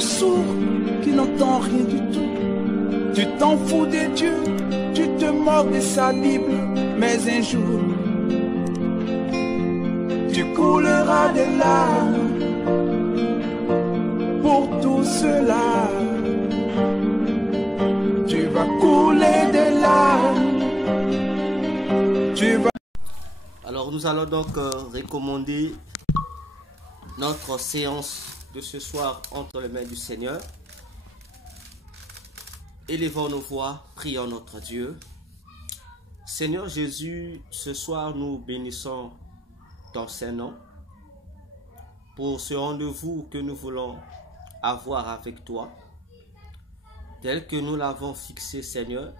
sourd qui n'entend rien du tout. Tu t'en fous de Dieu, tu te moques de sa Bible, mais un jour, tu couleras des larmes pour tout cela. Tu vas couler des larmes. Tu vas... Alors nous allons donc recommander notre séance de ce soir entre les mains du Seigneur. Élevons nos voix, prions notre Dieu. Seigneur Jésus, ce soir nous bénissons ton Saint-Nom pour ce rendez-vous que nous voulons avoir avec toi, tel que nous l'avons fixé, Seigneur.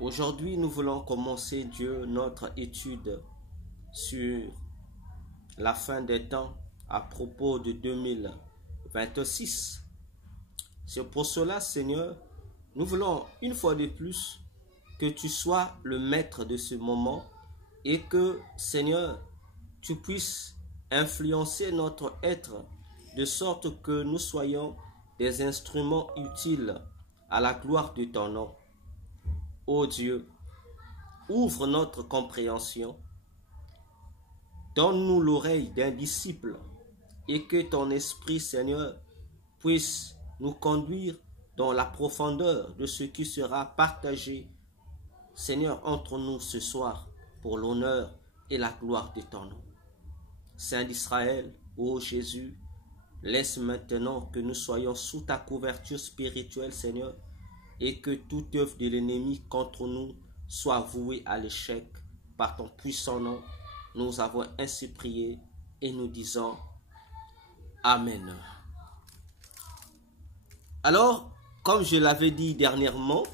Aujourd'hui, nous voulons commencer, Dieu, notre étude sur la fin des temps à propos de 2026. C'est pour cela, Seigneur, nous voulons une fois de plus que tu sois le maître de ce moment et que, Seigneur, tu puisses influencer notre être de sorte que nous soyons des instruments utiles à la gloire de ton nom. Ô Dieu, ouvre notre compréhension, donne-nous l'oreille d'un disciple et que ton esprit, Seigneur, puisse nous conduire dans la profondeur de ce qui sera partagé, Seigneur, entre nous ce soir pour l'honneur et la gloire de ton nom. Saint d'Israël, ô Jésus, laisse maintenant que nous soyons sous ta couverture spirituelle, Seigneur, et que toute œuvre de l'ennemi contre nous soit vouée à l'échec. Par ton puissant nom, nous avons ainsi prié et nous disons Amen. Alors, comme je l'avais dit dernièrement,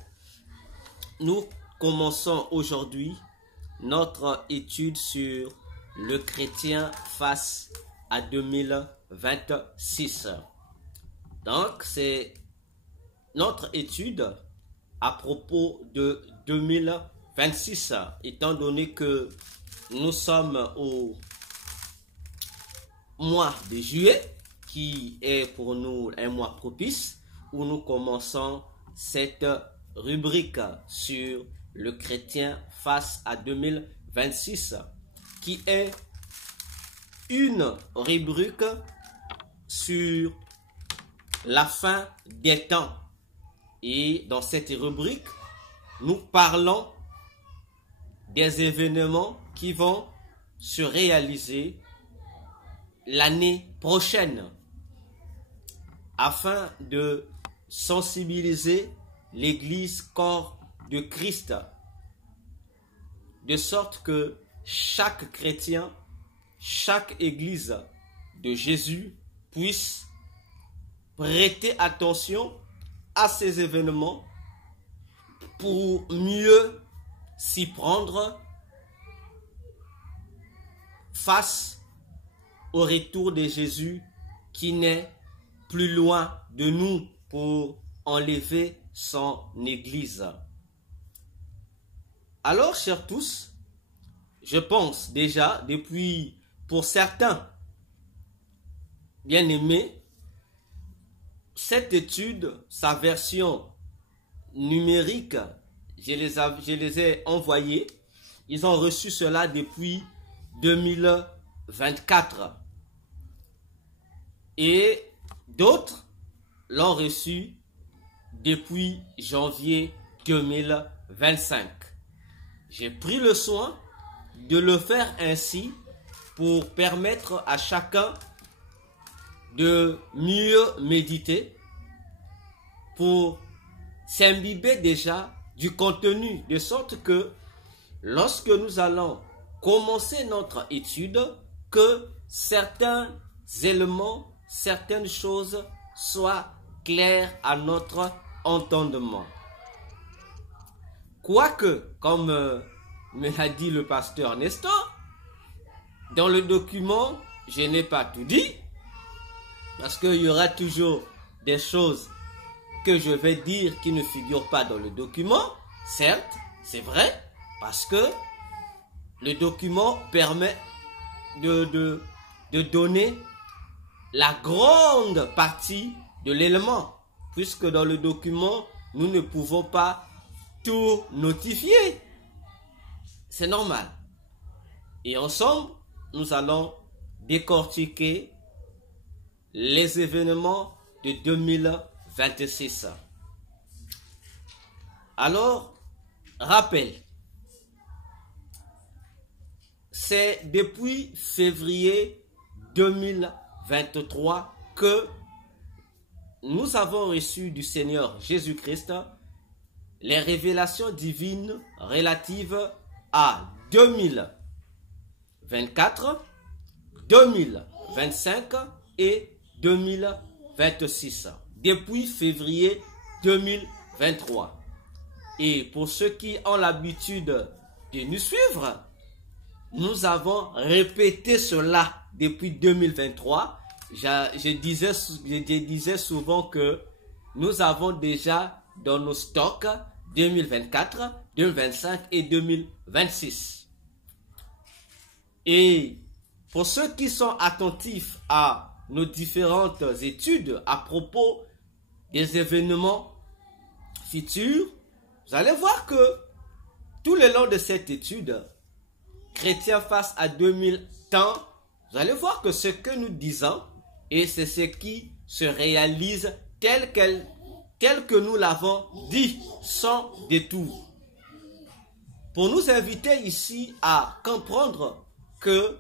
nous commençons aujourd'hui notre étude sur le chrétien face à 2026. Donc, c'est notre étude à propos de 2026, étant donné que nous sommes au mois de juillet, qui est pour nous un mois propice, où nous commençons cette rubrique sur le chrétien face à 2026, qui est une rubrique sur la fin des temps. Et dans cette rubrique, nous parlons des événements qui vont se réaliser l'année prochaine afin de sensibiliser l'Église corps de Christ, de sorte que chaque chrétien, chaque Église de Jésus puisse prêter attention à ces événements pour mieux s'y prendre face au retour de Jésus qui n'est plus loin de nous pour enlever son Église. Alors, chers tous, je pense déjà, depuis, pour certains, bien-aimés, cette étude, sa version numérique, je les ai envoyés. Ils ont reçu cela depuis 2024. Et d'autres l'ont reçu depuis janvier 2025. J'ai pris le soin de le faire ainsi pour permettre à chacun de mieux méditer, pour s'imbiber déjà du contenu, de sorte que lorsque nous allons commencer notre étude, que certains éléments, certaines choses soient claires à notre entendement. Quoique, comme me l'a dit le pasteur Nestor, dans le document, je n'ai pas tout dit, parce qu'il y aura toujours des choses que je vais dire qui ne figurent pas dans le document. Certes, c'est vrai, parce que le document permet de donner la grande partie de l'élément, puisque dans le document, nous ne pouvons pas tout notifier. C'est normal. Et ensemble, nous allons décortiquer les événements de 2026. Alors, rappel, c'est depuis février 2023 que nous avons reçu du Seigneur Jésus-Christ les révélations divines relatives à 2024, 2025 et 2026, depuis février 2023. Et pour ceux qui ont l'habitude de nous suivre, nous avons répété cela depuis 2023. Je disais souvent que nous avons déjà dans nos stocks 2024, 2025 et 2026. Et pour ceux qui sont attentifs à nos différentes études à propos des événements futurs, vous allez voir que tout le long de cette étude, Chrétiens face à 2000 temps, vous allez voir que ce que nous disons, et c'est ce qui se réalise tel que nous l'avons dit, sans détour. Pour nous inviter ici à comprendre que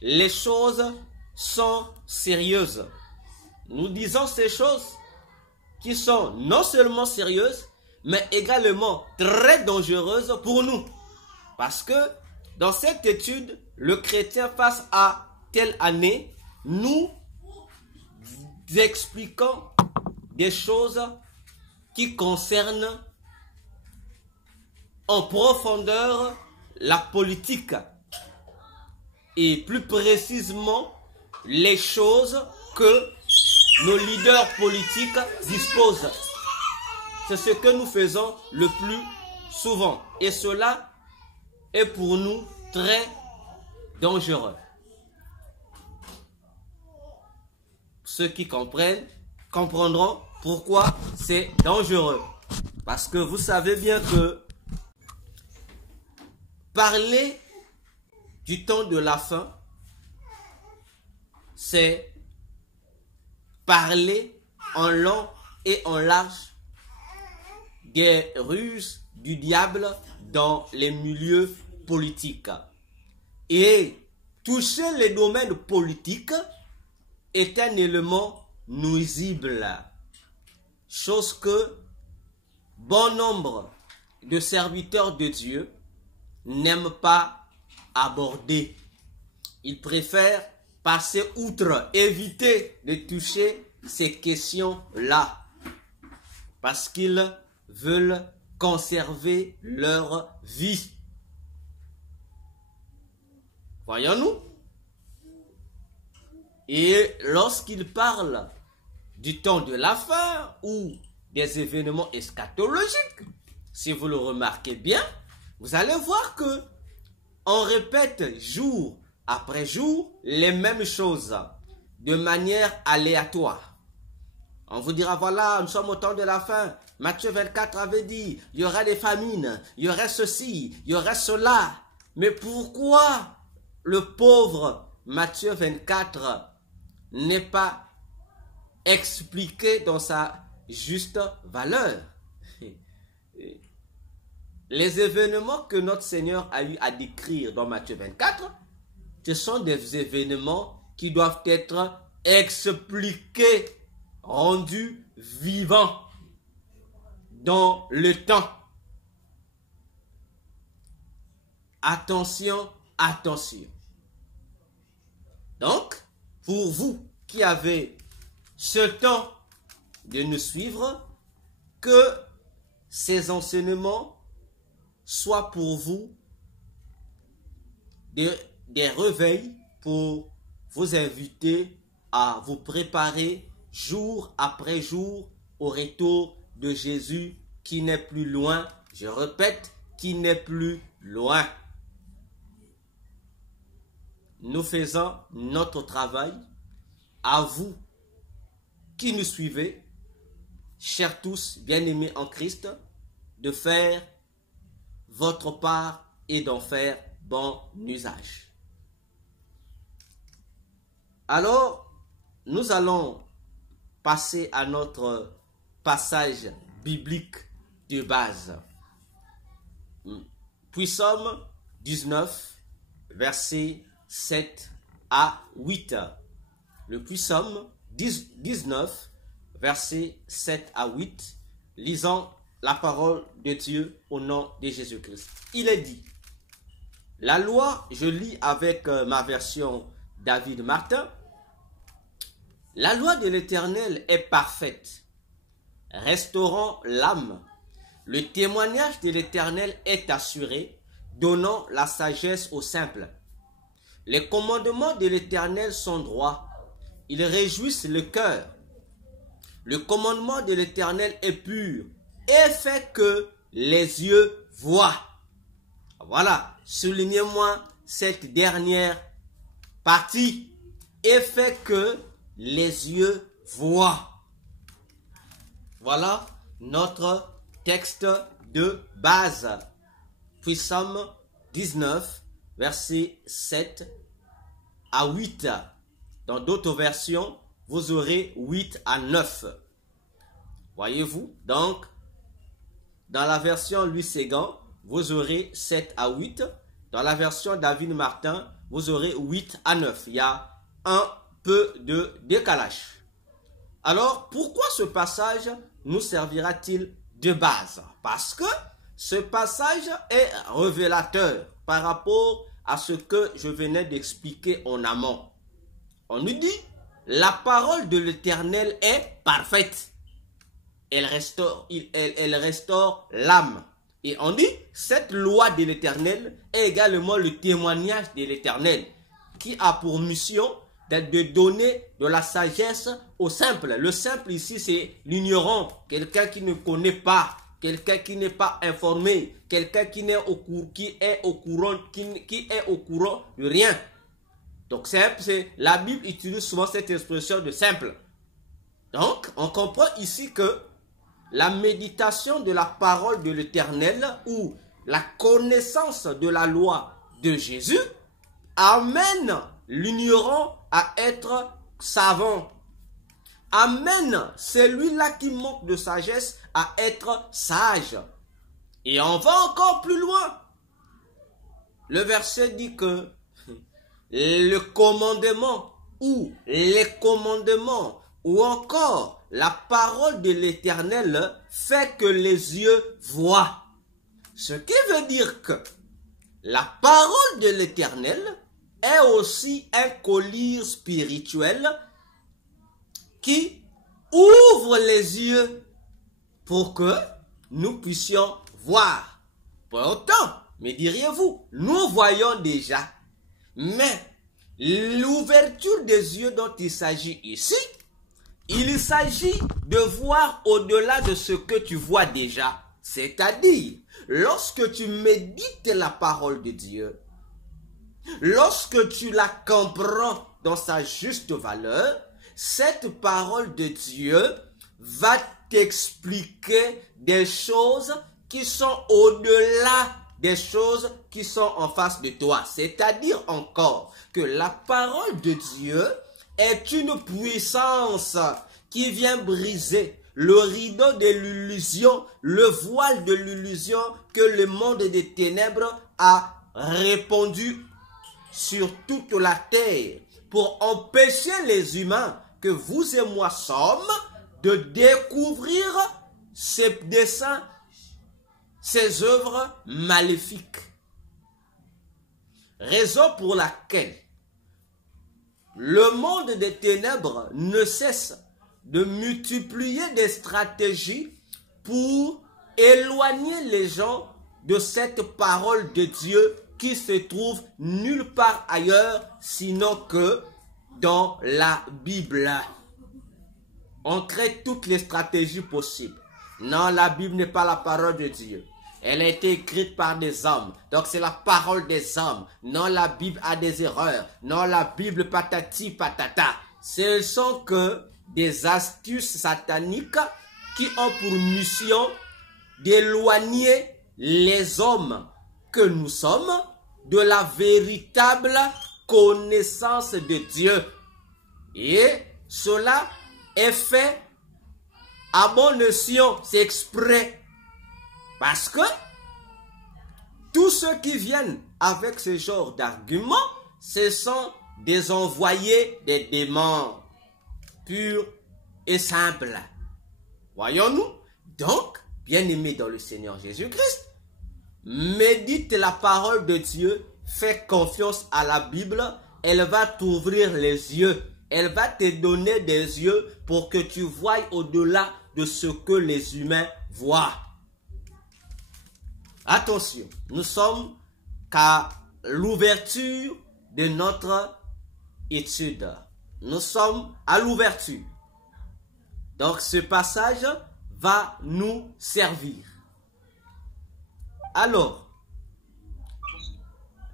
les choses sont sérieuses. Nous disons ces choses qui sont non seulement sérieuses, mais également très dangereuses pour nous. Parce que dans cette étude, le chrétien face à telle année, nous expliquons des choses qui concernent en profondeur la politique et plus précisément les choses que nos leaders politiques disposent. C'est ce que nous faisons le plus souvent et cela est pour nous très dangereux. Ceux qui comprendront pourquoi c'est dangereux. Parce que vous savez bien que parler du temps de la fin, c'est parler en long et en large des ruses du diable dans les milieux politiques. Et toucher les domaines politiques est un élément nuisible. Chose que bon nombre de serviteurs de Dieu n'aiment pas aborder. Ils préfèrent passer outre, éviter de toucher ces questions-là. Parce qu'ils veulent conserver leur vie. Voyons-nous? Et lorsqu'ils parlent du temps de la fin ou des événements eschatologiques, si vous le remarquez bien, vous allez voir que on répète jour après jour les mêmes choses de manière aléatoire. On vous dira, voilà, nous sommes au temps de la fin. Matthieu 24 avait dit, il y aura des famines, il y aurait ceci, il y aurait cela. Mais pourquoi le pauvre Matthieu 24 n'est pas expliqué dans sa juste valeur? Les événements que notre Seigneur a eu à décrire dans Matthieu 24, ce sont des événements qui doivent être expliqués, rendus vivants dans le temps. Attention, attention. Donc, pour vous qui avez ce temps de nous suivre, que ces enseignements soient pour vous des réveils pour vous inviter à vous préparer jour après jour au retour de Jésus qui n'est plus loin. Je répète, qui n'est plus loin. Nous faisons notre travail à vous qui nous suivez, chers tous bien-aimés en Christ, de faire votre part et d'en faire bon usage. Alors, nous allons passer à notre passage biblique de base. Puis Psaume 19, versets 7 à 8. Le Psaume 19, versets 7 à 8, lisons la parole de Dieu au nom de Jésus-Christ. Il est dit, la loi, je lis avec ma version David Martin, la loi de l'Éternel est parfaite, restaurant l'âme. Le témoignage de l'Éternel est assuré, donnant la sagesse aux simples. Les commandements de l'Éternel sont droits, ils réjouissent le cœur. Le commandement de l'Éternel est pur et fait que les yeux voient. Voilà, soulignez-moi cette dernière partie. Et fait que les yeux voient. Voilà notre texte de base. Puis Psaume 19, versets 7 à 8. Dans d'autres versions, vous aurez 8 à 9. Voyez-vous? Donc, dans la version Louis Ségan, vous aurez 7 à 8. Dans la version David Martin, vous aurez 8 à 9. Il y a un peu de décalage. Alors, pourquoi ce passage nous servira-t-il de base? Parce que ce passage est révélateur par rapport à ce que je venais d'expliquer en amont. On nous dit, la parole de l'Éternel est parfaite. Elle restaure l'âme. Et on dit, cette loi de l'Éternel est également le témoignage de l'Éternel qui a pour mission de donner de la sagesse au simple. Le simple ici, c'est l'ignorant, quelqu'un qui ne connaît pas, quelqu'un qui n'est pas informé, quelqu'un qui est au courant de rien. Donc la Bible utilise souvent cette expression de simple. Donc, on comprend ici que la méditation de la parole de l'Éternel ou la connaissance de la loi de Jésus amène l'ignorant à être savant. Amène celui-là qui manque de sagesse à être sage. Et on va encore plus loin. Le verset dit que le commandement ou les commandements ou encore la parole de l'Éternel fait que les yeux voient. Ce qui veut dire que la parole de l'Éternel est aussi un collier spirituel qui ouvre les yeux pour que nous puissions voir. Pourtant, me diriez-vous, nous voyons déjà, mais l'ouverture des yeux dont il s'agit ici, il s'agit de voir au-delà de ce que tu vois déjà. C'est-à-dire, lorsque tu médites la parole de Dieu, lorsque tu la comprends dans sa juste valeur, cette parole de Dieu va t'expliquer des choses qui sont au-delà des choses qui sont en face de toi. C'est-à-dire encore que la parole de Dieu est une puissance qui vient briser le rideau de l'illusion, le voile de l'illusion que le monde des ténèbres a répandu sur toute la terre pour empêcher les humains que vous et moi sommes de découvrir ces desseins, ces œuvres maléfiques. Raison pour laquelle le monde des ténèbres ne cesse de multiplier des stratégies pour éloigner les gens de cette parole de Dieu qui se trouve nulle part ailleurs sinon que dans la Bible. On crée toutes les stratégies possibles. Non, la Bible n'est pas la parole de Dieu. Elle a été écrite par des hommes. Donc c'est la parole des hommes. Non, la Bible a des erreurs. Non, la Bible patati patata. ce sont que des astuces sataniques qui ont pour mission d'éloigner les hommes que nous sommes de la véritable connaissance de Dieu. Et cela est fait à bon escient, c'est exprès. Parce que tous ceux qui viennent avec ce genre d'arguments, ce sont des envoyés des démons, purs et simples. Voyons-nous. Donc, bien-aimés dans le Seigneur Jésus-Christ, médite la parole de Dieu, fais confiance à la Bible, elle va t'ouvrir les yeux, elle va te donner des yeux pour que tu voies au-delà de ce que les humains voient. Attention, nous sommes qu'à l'ouverture de notre étude. Nous sommes à l'ouverture. Donc ce passage va nous servir. Alors,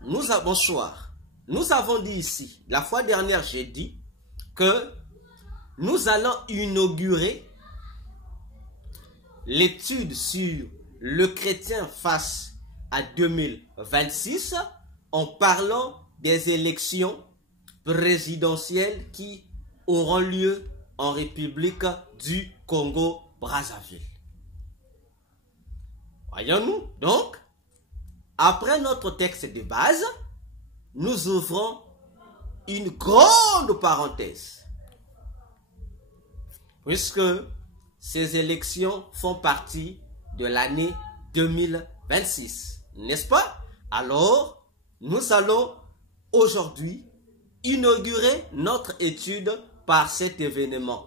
bonsoir. Nous avons dit ici, la fois dernière j'ai dit que nous allons inaugurer l'étude sur le chrétien face à 2026 en parlant des élections présidentielles qui auront lieu en République du Congo-Brazzaville. Voyons-nous donc, après notre texte de base, nous ouvrons une grande parenthèse, puisque ces élections font partie de l'année 2026, n'est-ce pas? Alors, nous allons aujourd'hui inaugurer notre étude par cet événement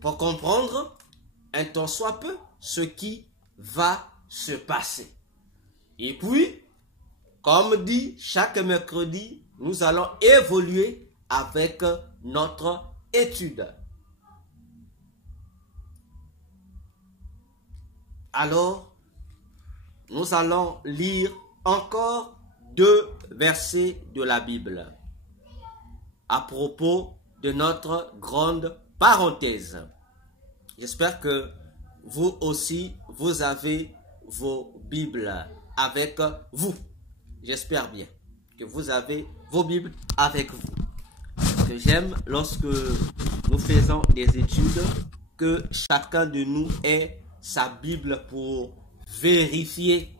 pour comprendre un tant soit peu ce qui va se passer. Et puis, comme dit chaque mercredi, nous allons évoluer avec notre étude. Alors, nous allons lire encore 2 versets de la Bible à propos de notre grande parenthèse. J'espère que vous aussi, vous avez vos Bibles avec vous. J'espère bien que vous avez vos Bibles avec vous. Ce que j'aime lorsque nous faisons des études, que chacun de nous ait sa Bible pour vérifier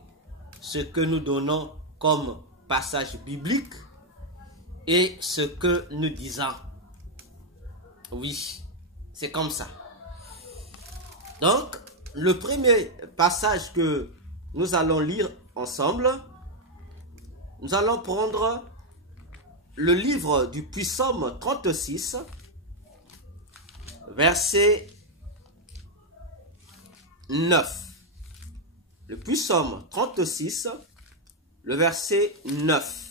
ce que nous donnons comme passage biblique et ce que nous disons. Oui, c'est comme ça. Donc, le premier passage que nous allons lire ensemble, nous allons prendre le livre du Psaume 36, verset 9. Le Psaume 36, le verset 9.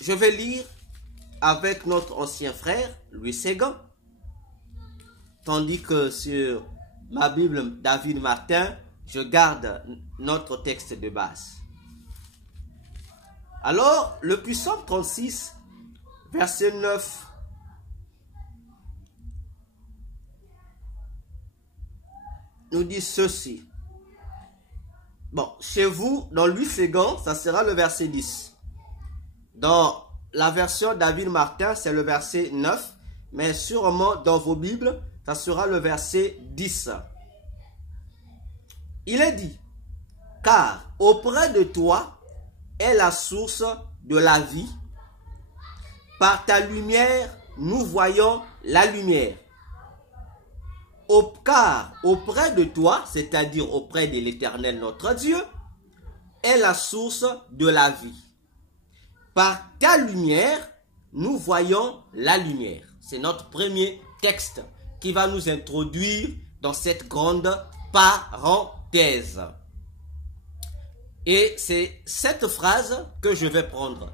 Je vais lire avec notre ancien frère, Louis Séguin, tandis que sur ma Bible David Martin, je garde notre texte de base. Alors, le Psaume 36, verset 9, nous dit ceci. Bon, chez vous, dans Louis Séguin, ça sera le verset 10. Dans la version David Martin, c'est le verset 9. Mais sûrement, dans vos Bibles, ça sera le verset 10. Il est dit, car auprès de toi est la source de la vie. Par ta lumière, nous voyons la lumière. Car auprès de toi, c'est-à-dire auprès de l'Éternel notre Dieu, est la source de la vie. Par ta lumière, nous voyons la lumière. C'est notre premier texte qui va nous introduire dans cette grande parenthèse. Et c'est cette phrase que je vais prendre.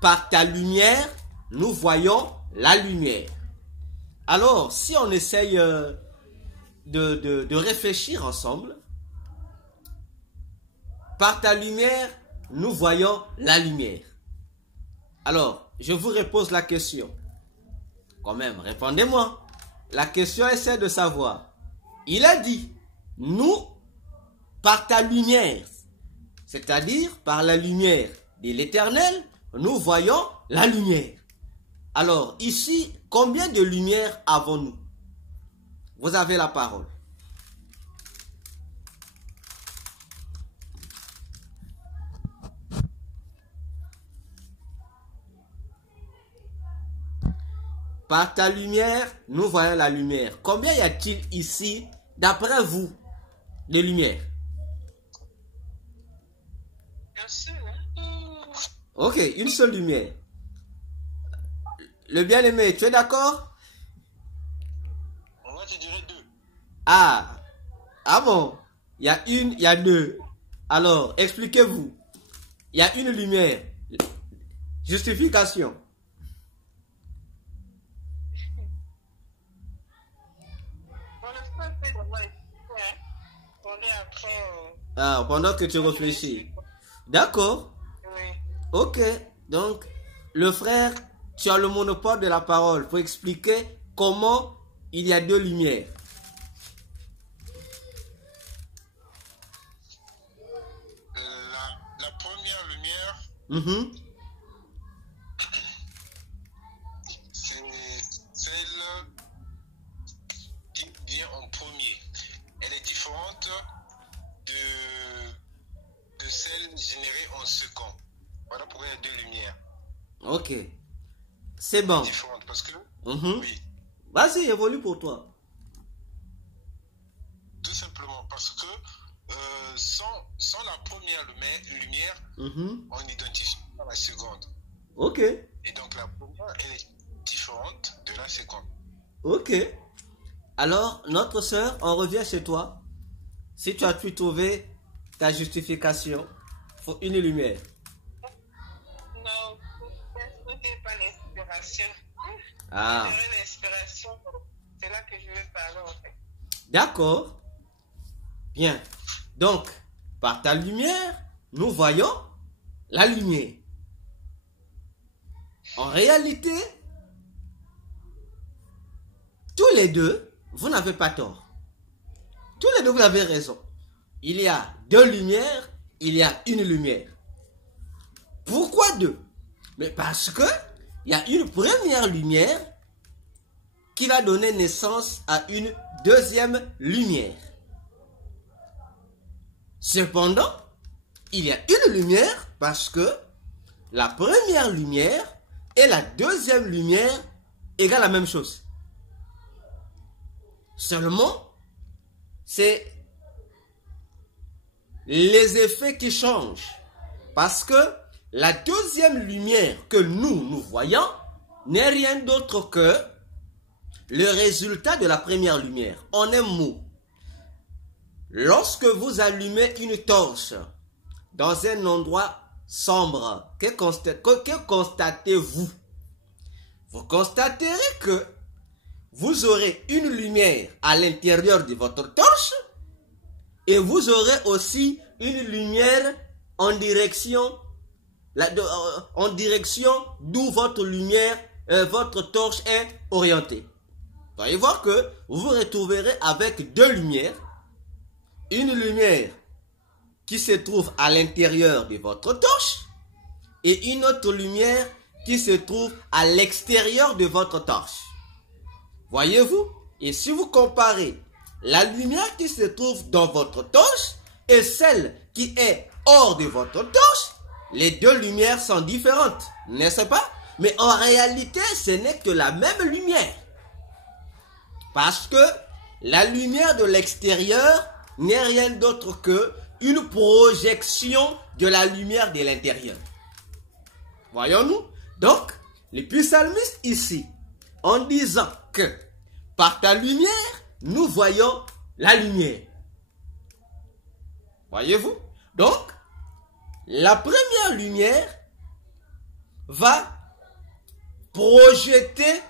Par ta lumière, nous voyons la lumière. Alors, si on essaye de réfléchir ensemble, par ta lumière, nous voyons la lumière. Alors, je vous repose la question. Quand même, répondez-moi. La question est celle de savoir. Il a dit, nous, par ta lumière, c'est-à-dire par la lumière de l'Éternel, nous voyons la lumière. Alors, ici, combien de lumières avons-nous? Vous avez la parole. Par ta lumière, nous voyons la lumière. Combien y a-t-il ici, d'après vous, de lumière? Ok, une seule lumière. Le bien-aimé, tu es d'accord? Moi, je dirais 2. Ah bon. Il y a une, il y a deux. Alors, expliquez-vous. Il y a une lumière. Justification. Ah, pendant que tu réfléchis. D'accord. Oui. Ok. Donc, le frère, tu as le monopole de la parole pour expliquer comment il y a deux lumières. La première lumière, c'est celle qui vient en premier. Elle est différente de celle générée en second. Voilà pourquoi il y a deux lumières. Ok. C'est bon. Différentes parce que... Oui. Vas-y, évolue pour toi. Tout simplement parce que sans la première lumière, on identifie pas la seconde. Ok. Et donc la première, elle est différente de la seconde. Ok. Alors, notre sœur, on revient chez toi. Si tu as pu trouver ta justification, il faut une lumière. Non, ce n'est pas l'inspiration. Ah. L'inspiration, c'est là que je veux parler en fait. D'accord. Bien. Donc, par ta lumière, nous voyons la lumière. En réalité, tous les deux, vous n'avez pas tort. Tous les deux, vous avez raison. Il y a deux lumières, il y a une lumière. Pourquoi deux? Mais parce que il y a une première lumière qui va donner naissance à une deuxième lumière. Cependant, il y a une lumière parce que la première lumière et la deuxième lumière égale la même chose. Seulement, c'est les effets qui changent. Parce que la deuxième lumière que nous voyons n'est rien d'autre que le résultat de la première lumière. En un mot, lorsque vous allumez une torche dans un endroit sombre, que constatez-vous? Vous constaterez que vous aurez une lumière à l'intérieur de votre torche et vous aurez aussi une lumière en direction d'où votre lumière, votre torche est orientée. Vous allez voir que vous vous retrouverez avec deux lumières. Une lumière qui se trouve à l'intérieur de votre torche et une autre lumière qui se trouve à l'extérieur de votre torche. Voyez-vous? Et si vous comparez la lumière qui se trouve dans votre torche et celle qui est hors de votre torche, les deux lumières sont différentes, n'est-ce pas? Mais en réalité, ce n'est que la même lumière. Parce que la lumière de l'extérieur n'est rien d'autre que une projection de la lumière de l'intérieur. Voyons-nous? Donc, le psalmiste ici, en disant que par ta lumière, nous voyons la lumière. Voyez-vous? Donc, la première lumière va projeter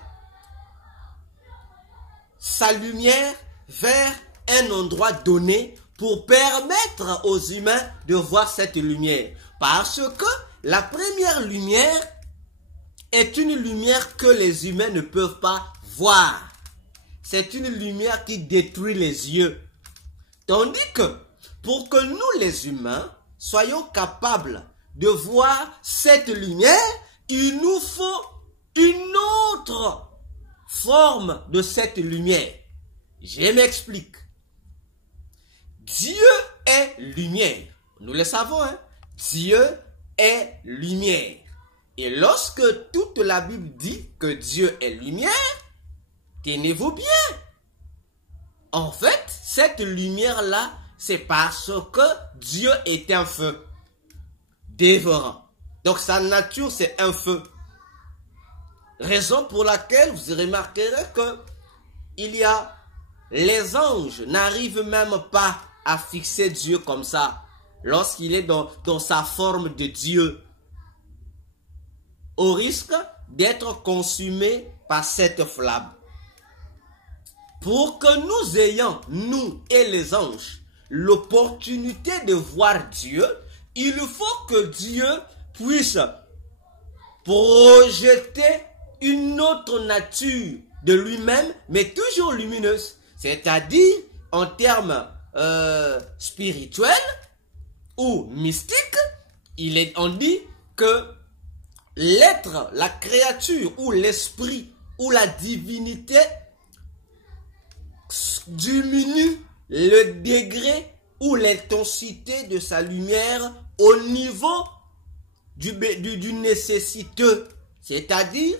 sa lumière vers un endroit donné pour permettre aux humains de voir cette lumière. Parce que la première lumière est une lumière que les humains ne peuvent pas voir. C'est une lumière qui détruit les yeux. Tandis que pour que nous les humains soyons capables de voir cette lumière, il nous faut une autre forme de cette lumière. Je m'explique. Dieu est lumière. Nous le savons, hein? Dieu est lumière. Et lorsque toute la Bible dit que Dieu est lumière, tenez-vous bien. En fait, cette lumière-là, c'est parce que Dieu est un feu dévorant. Donc sa nature, c'est un feu. Raison pour laquelle vous remarquerez que les anges n'arrivent même pas à fixer Dieu comme ça, lorsqu'il est dans sa forme de Dieu, au risque d'être consumé par cette flamme. Pour que nous ayons, nous et les anges, l'opportunité de voir Dieu, il faut que Dieu puisse projeter une autre nature de lui-même, mais toujours lumineuse. C'est-à-dire, en termes spirituels ou mystiques, on dit que l'être, la créature ou l'esprit ou la divinité diminue le degré ou l'intensité de sa lumière au niveau du nécessiteux. C'est-à-dire,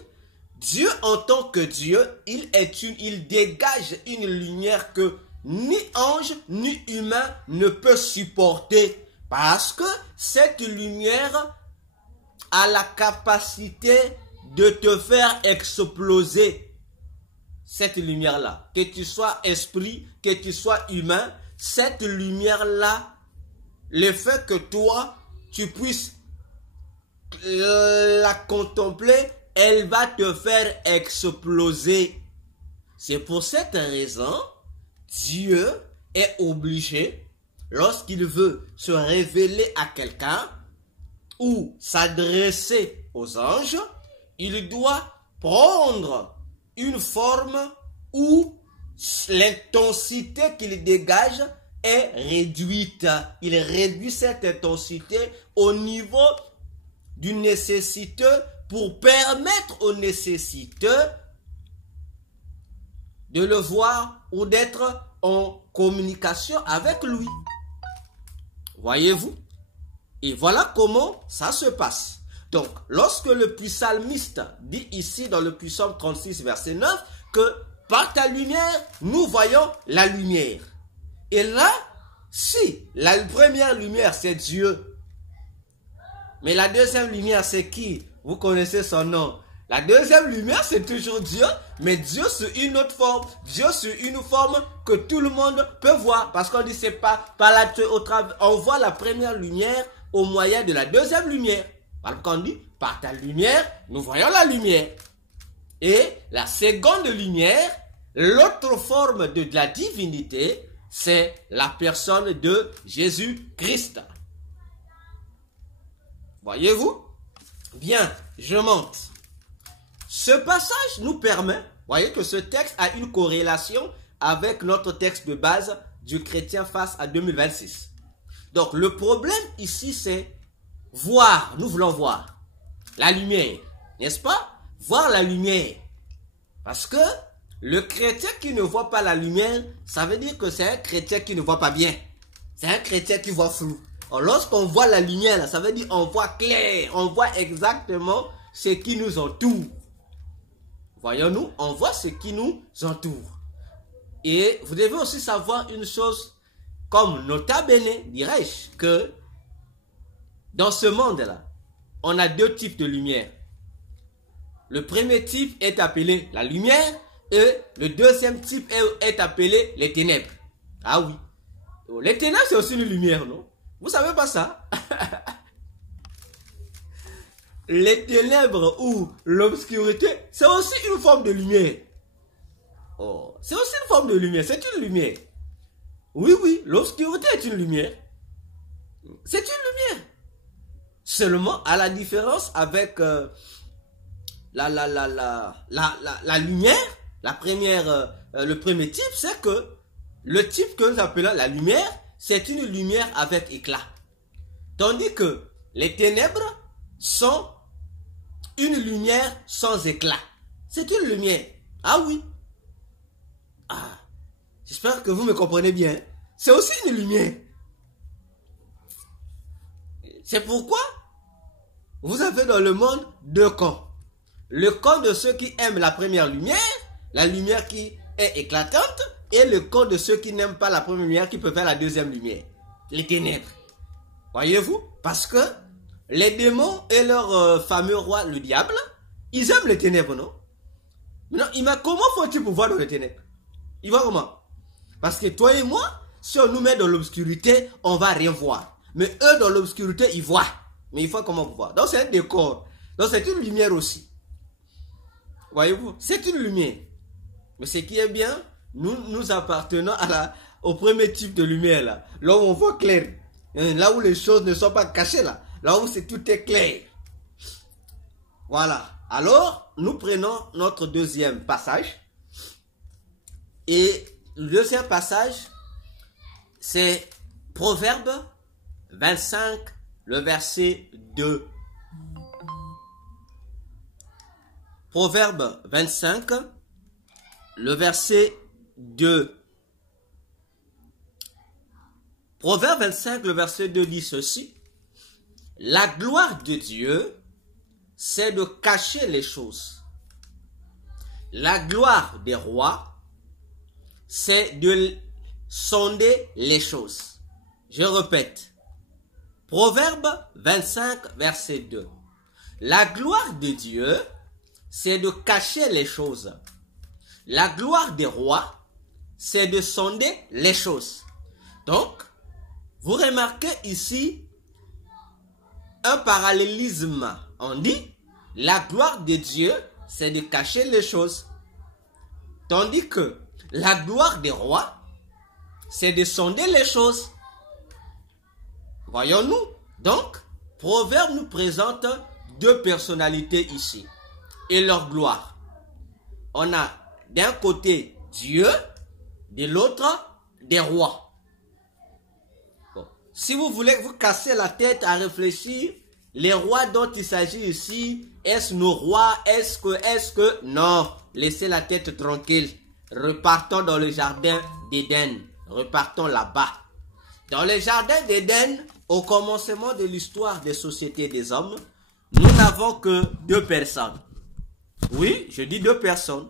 Dieu en tant que Dieu, il dégage une lumière que ni ange ni humain ne peut supporter. Parce que cette lumière a la capacité de te faire exploser. Cette lumière-là, que tu sois esprit, que tu sois humain, cette lumière-là, le fait que toi, tu puisses la contempler, elle va te faire exploser. C'est pour cette raison, Dieu est obligé, lorsqu'il veut se révéler à quelqu'un ou s'adresser aux anges, il doit prendre une forme où l'intensité qu'il dégage est réduite. Il réduit cette intensité au niveau du nécessiteux pour permettre au nécessiteux de le voir ou d'être en communication avec lui. Voyez-vous? Et voilà comment ça se passe. Donc, lorsque le psalmiste dit ici dans le psaume 36, verset 9, que par ta lumière, nous voyons la lumière. Et là, si la première lumière, c'est Dieu, mais la deuxième lumière, c'est qui? Vous connaissez son nom. La deuxième lumière, c'est toujours Dieu, mais Dieu sous une autre forme. Dieu sous une forme que tout le monde peut voir. Parce qu'on dit, c'est pas par la on voit la première lumière au moyen de la deuxième lumière. Alors qu'on dit, par ta lumière, nous voyons la lumière. Et la seconde lumière, l'autre forme de la divinité, c'est la personne de Jésus-Christ. Voyez-vous? Bien, je monte. Ce passage nous permet, voyez que ce texte a une corrélation avec notre texte de base du chrétien face à 2026. Donc le problème ici c'est voir, nous voulons voir la lumière, n'est-ce pas? Voir la lumière. Parce que le chrétien qui ne voit pas la lumière, ça veut dire que c'est un chrétien qui ne voit pas bien. C'est un chrétien qui voit flou. Alors, lorsqu'on voit la lumière, ça veut dire on voit clair, on voit exactement ce qui nous entoure. Voyons-nous, on voit ce qui nous entoure. Et vous devez aussi savoir une chose, comme nota bene, dirais-je, que dans ce monde-là, on a deux types de lumière. Le premier type est appelé la lumière et le deuxième type est appelé les ténèbres. Ah oui. Les ténèbres, c'est aussi une lumière, non? Vous savez pas ça? Les ténèbres ou l'obscurité, c'est aussi une forme de lumière. Oh, c'est aussi une forme de lumière, c'est une lumière. Oui, oui, l'obscurité est une lumière. C'est une lumière. Seulement, à la différence avec la lumière, le premier type, c'est que le type que nous appelons la lumière, c'est une lumière avec éclat. Tandis que les ténèbres sont une lumière sans éclat. C'est une lumière. Ah oui. Ah, j'espère que vous me comprenez bien. C'est aussi une lumière. C'est pourquoi vous avez dans le monde deux camps. Le camp de ceux qui aiment la première lumière, la lumière qui est éclatante, et le camp de ceux qui n'aiment pas la première lumière, qui préfèrent la deuxième lumière, les ténèbres. Voyez-vous? Parce que les démons et leur fameux roi, le diable, ils aiment les ténèbres, non? Maintenant, comment faut-il pouvoir dans les ténèbres? Il va comment? Parce que toi et moi, si on nous met dans l'obscurité, on va rien voir. Mais eux, dans l'obscurité, ils voient. Mais il faut comment pouvoir? Donc c'est un décor. Donc c'est une lumière aussi. Voyez-vous? C'est une lumière. Mais ce qui est bien, nous appartenons au premier type de lumière là. Là où on voit clair. Là où les choses ne sont pas cachées là. Là où tout est clair. Voilà. Alors, nous prenons notre deuxième passage. Et le deuxième passage, c'est Proverbe 25, le verset 2. Proverbe 25, le verset 2. Proverbe 25, le verset 2 dit ceci. La gloire de Dieu, c'est de cacher les choses. La gloire des rois, c'est de sonder les choses. Je répète. Proverbe 25, verset 2. La gloire de Dieu, c'est de cacher les choses. La gloire des rois, c'est de sonder les choses. Donc, vous remarquez ici un parallélisme. On dit, la gloire de Dieu, c'est de cacher les choses. Tandis que la gloire des rois, c'est de sonder les choses. Voyons-nous. Donc, Proverbe nous présente deux personnalités ici et leur gloire. On a d'un côté Dieu, de l'autre des rois. Bon. Si vous voulez vous casser la tête à réfléchir, les rois dont il s'agit ici, est-ce nos rois, est-ce que... Non, laissez la tête tranquille. Repartons dans le jardin d'Éden. Repartons là-bas. Dans le jardin d'Éden, au commencement de l'histoire des sociétés des hommes, nous n'avons que deux personnes. Oui, je dis deux personnes.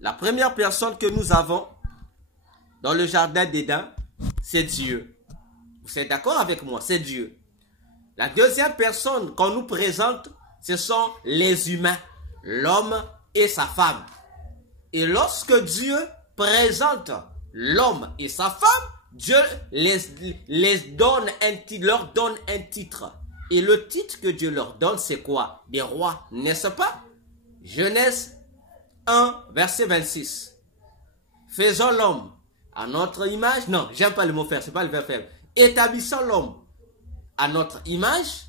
La première personne que nous avons dans le jardin d'Éden, c'est Dieu. Vous êtes d'accord avec moi? C'est Dieu. La deuxième personne qu'on nous présente, ce sont les humains, l'homme et sa femme. Et lorsque Dieu présente l'homme et sa femme, Dieu leur donne un titre. Et le titre que Dieu leur donne, c'est quoi? Des rois, n'est-ce pas? Genèse 1, verset 26. Faisons l'homme à notre image. Non, j'aime pas le mot faire, c'est pas le verbe faire. Établissons l'homme à notre image,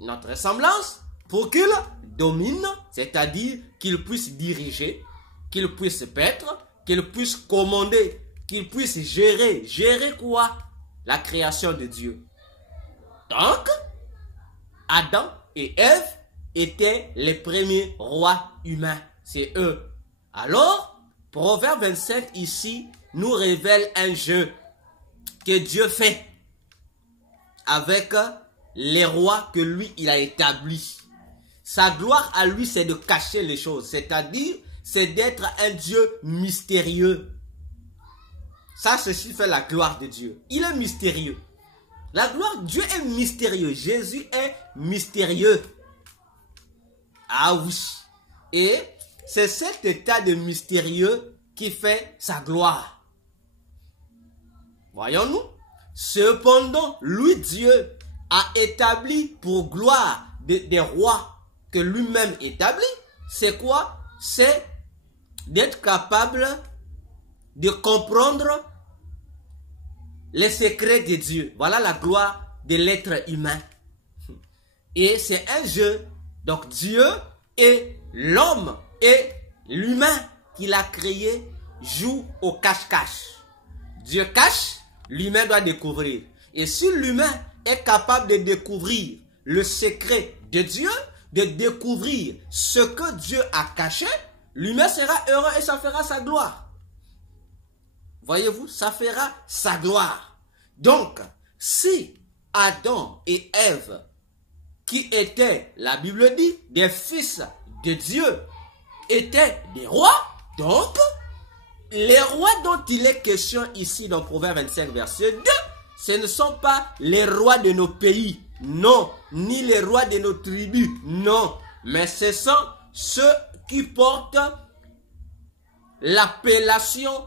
notre ressemblance, pour qu'il domine, c'est-à-dire qu'il puisse diriger, qu'il puisse paître, qu'il puisse commander, qu'il puisse gérer. Gérer quoi? La création de Dieu. Donc, Adam et Ève étaient les premiers rois humains. C'est eux. Alors, Proverbe 25 ici nous révèle un jeu que Dieu fait avec les rois que lui, il a établis. Sa gloire à lui, c'est de cacher les choses. C'est-à-dire, c'est d'être un Dieu mystérieux. Ça, ceci fait la gloire de Dieu. Il est mystérieux. La gloire, Dieu est mystérieux. Jésus est mystérieux. Ah oui. Et c'est cet état de mystérieux qui fait sa gloire. Voyons-nous. Cependant, lui, Dieu, a établi pour gloire des rois que lui-même établit. C'est quoi? C'est d'être capable de comprendre les secrets de Dieu. Voilà la gloire de l'être humain. Et c'est un jeu. Donc Dieu est l'homme et l'humain qu'il a créé jouent au cache-cache. Dieu cache, l'humain doit découvrir. Et si l'humain est capable de découvrir le secret de Dieu, de découvrir ce que Dieu a caché, l'humain sera heureux et ça fera sa gloire. Voyez-vous, ça fera sa gloire. Donc, si Adam et Ève, qui étaient, la Bible dit, des fils de Dieu, étaient des rois, donc, les rois dont il est question ici dans Proverbe 25, verset 2, ce ne sont pas les rois de nos pays, non, ni les rois de nos tribus, non, mais ce sont ceux qui portent l'appellation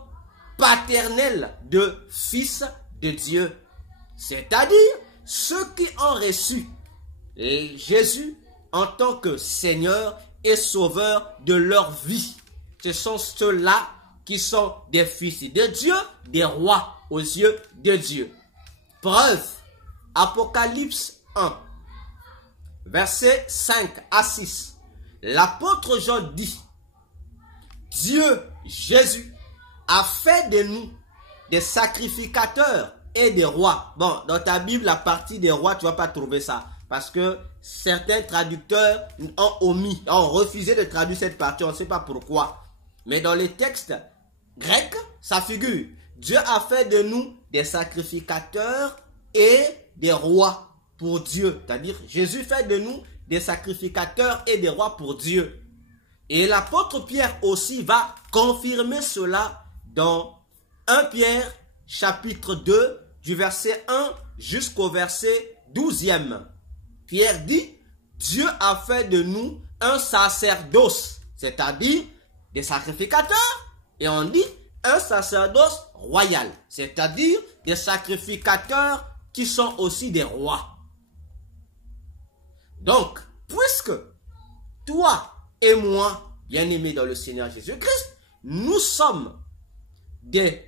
paternelle de fils de Dieu, c'est-à-dire ceux qui ont reçu Jésus en tant que Seigneur et Sauveur de leur vie. Ce sont ceux-là qui sont des fils de Dieu, des rois aux yeux de Dieu. Preuve, Apocalypse 1, versets 5 à 6. L'apôtre Jean dit, Dieu, Jésus, a fait de nous des sacrificateurs et des rois. Bon, dans ta Bible, la partie des rois, tu ne vas pas trouver ça. Parce que certains traducteurs ont refusé de traduire cette partie, on ne sait pas pourquoi. Mais dans les textes grecs, ça figure. Dieu a fait de nous des sacrificateurs et des rois pour Dieu. C'est-à-dire, Jésus fait de nous des sacrificateurs et des rois pour Dieu. Et l'apôtre Pierre aussi va confirmer cela dans 1 Pierre chapitre 2 du verset 1 jusqu'au verset 12e. Pierre dit, Dieu a fait de nous un sacerdoce, c'est-à-dire des sacrificateurs, et on dit un sacerdoce royal, c'est-à-dire des sacrificateurs qui sont aussi des rois. Donc, puisque toi et moi, bien-aimés dans le Seigneur Jésus-Christ, nous sommes des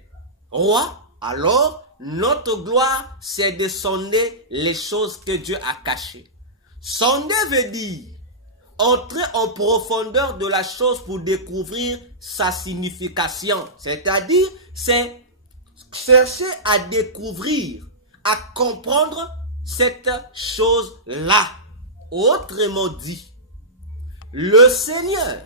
rois, alors notre gloire, c'est de sonder les choses que Dieu a cachées. Sonder veut dire entrer en profondeur de la chose pour découvrir sa signification. C'est-à-dire, c'est chercher à découvrir, à comprendre cette chose-là. Autrement dit, le Seigneur,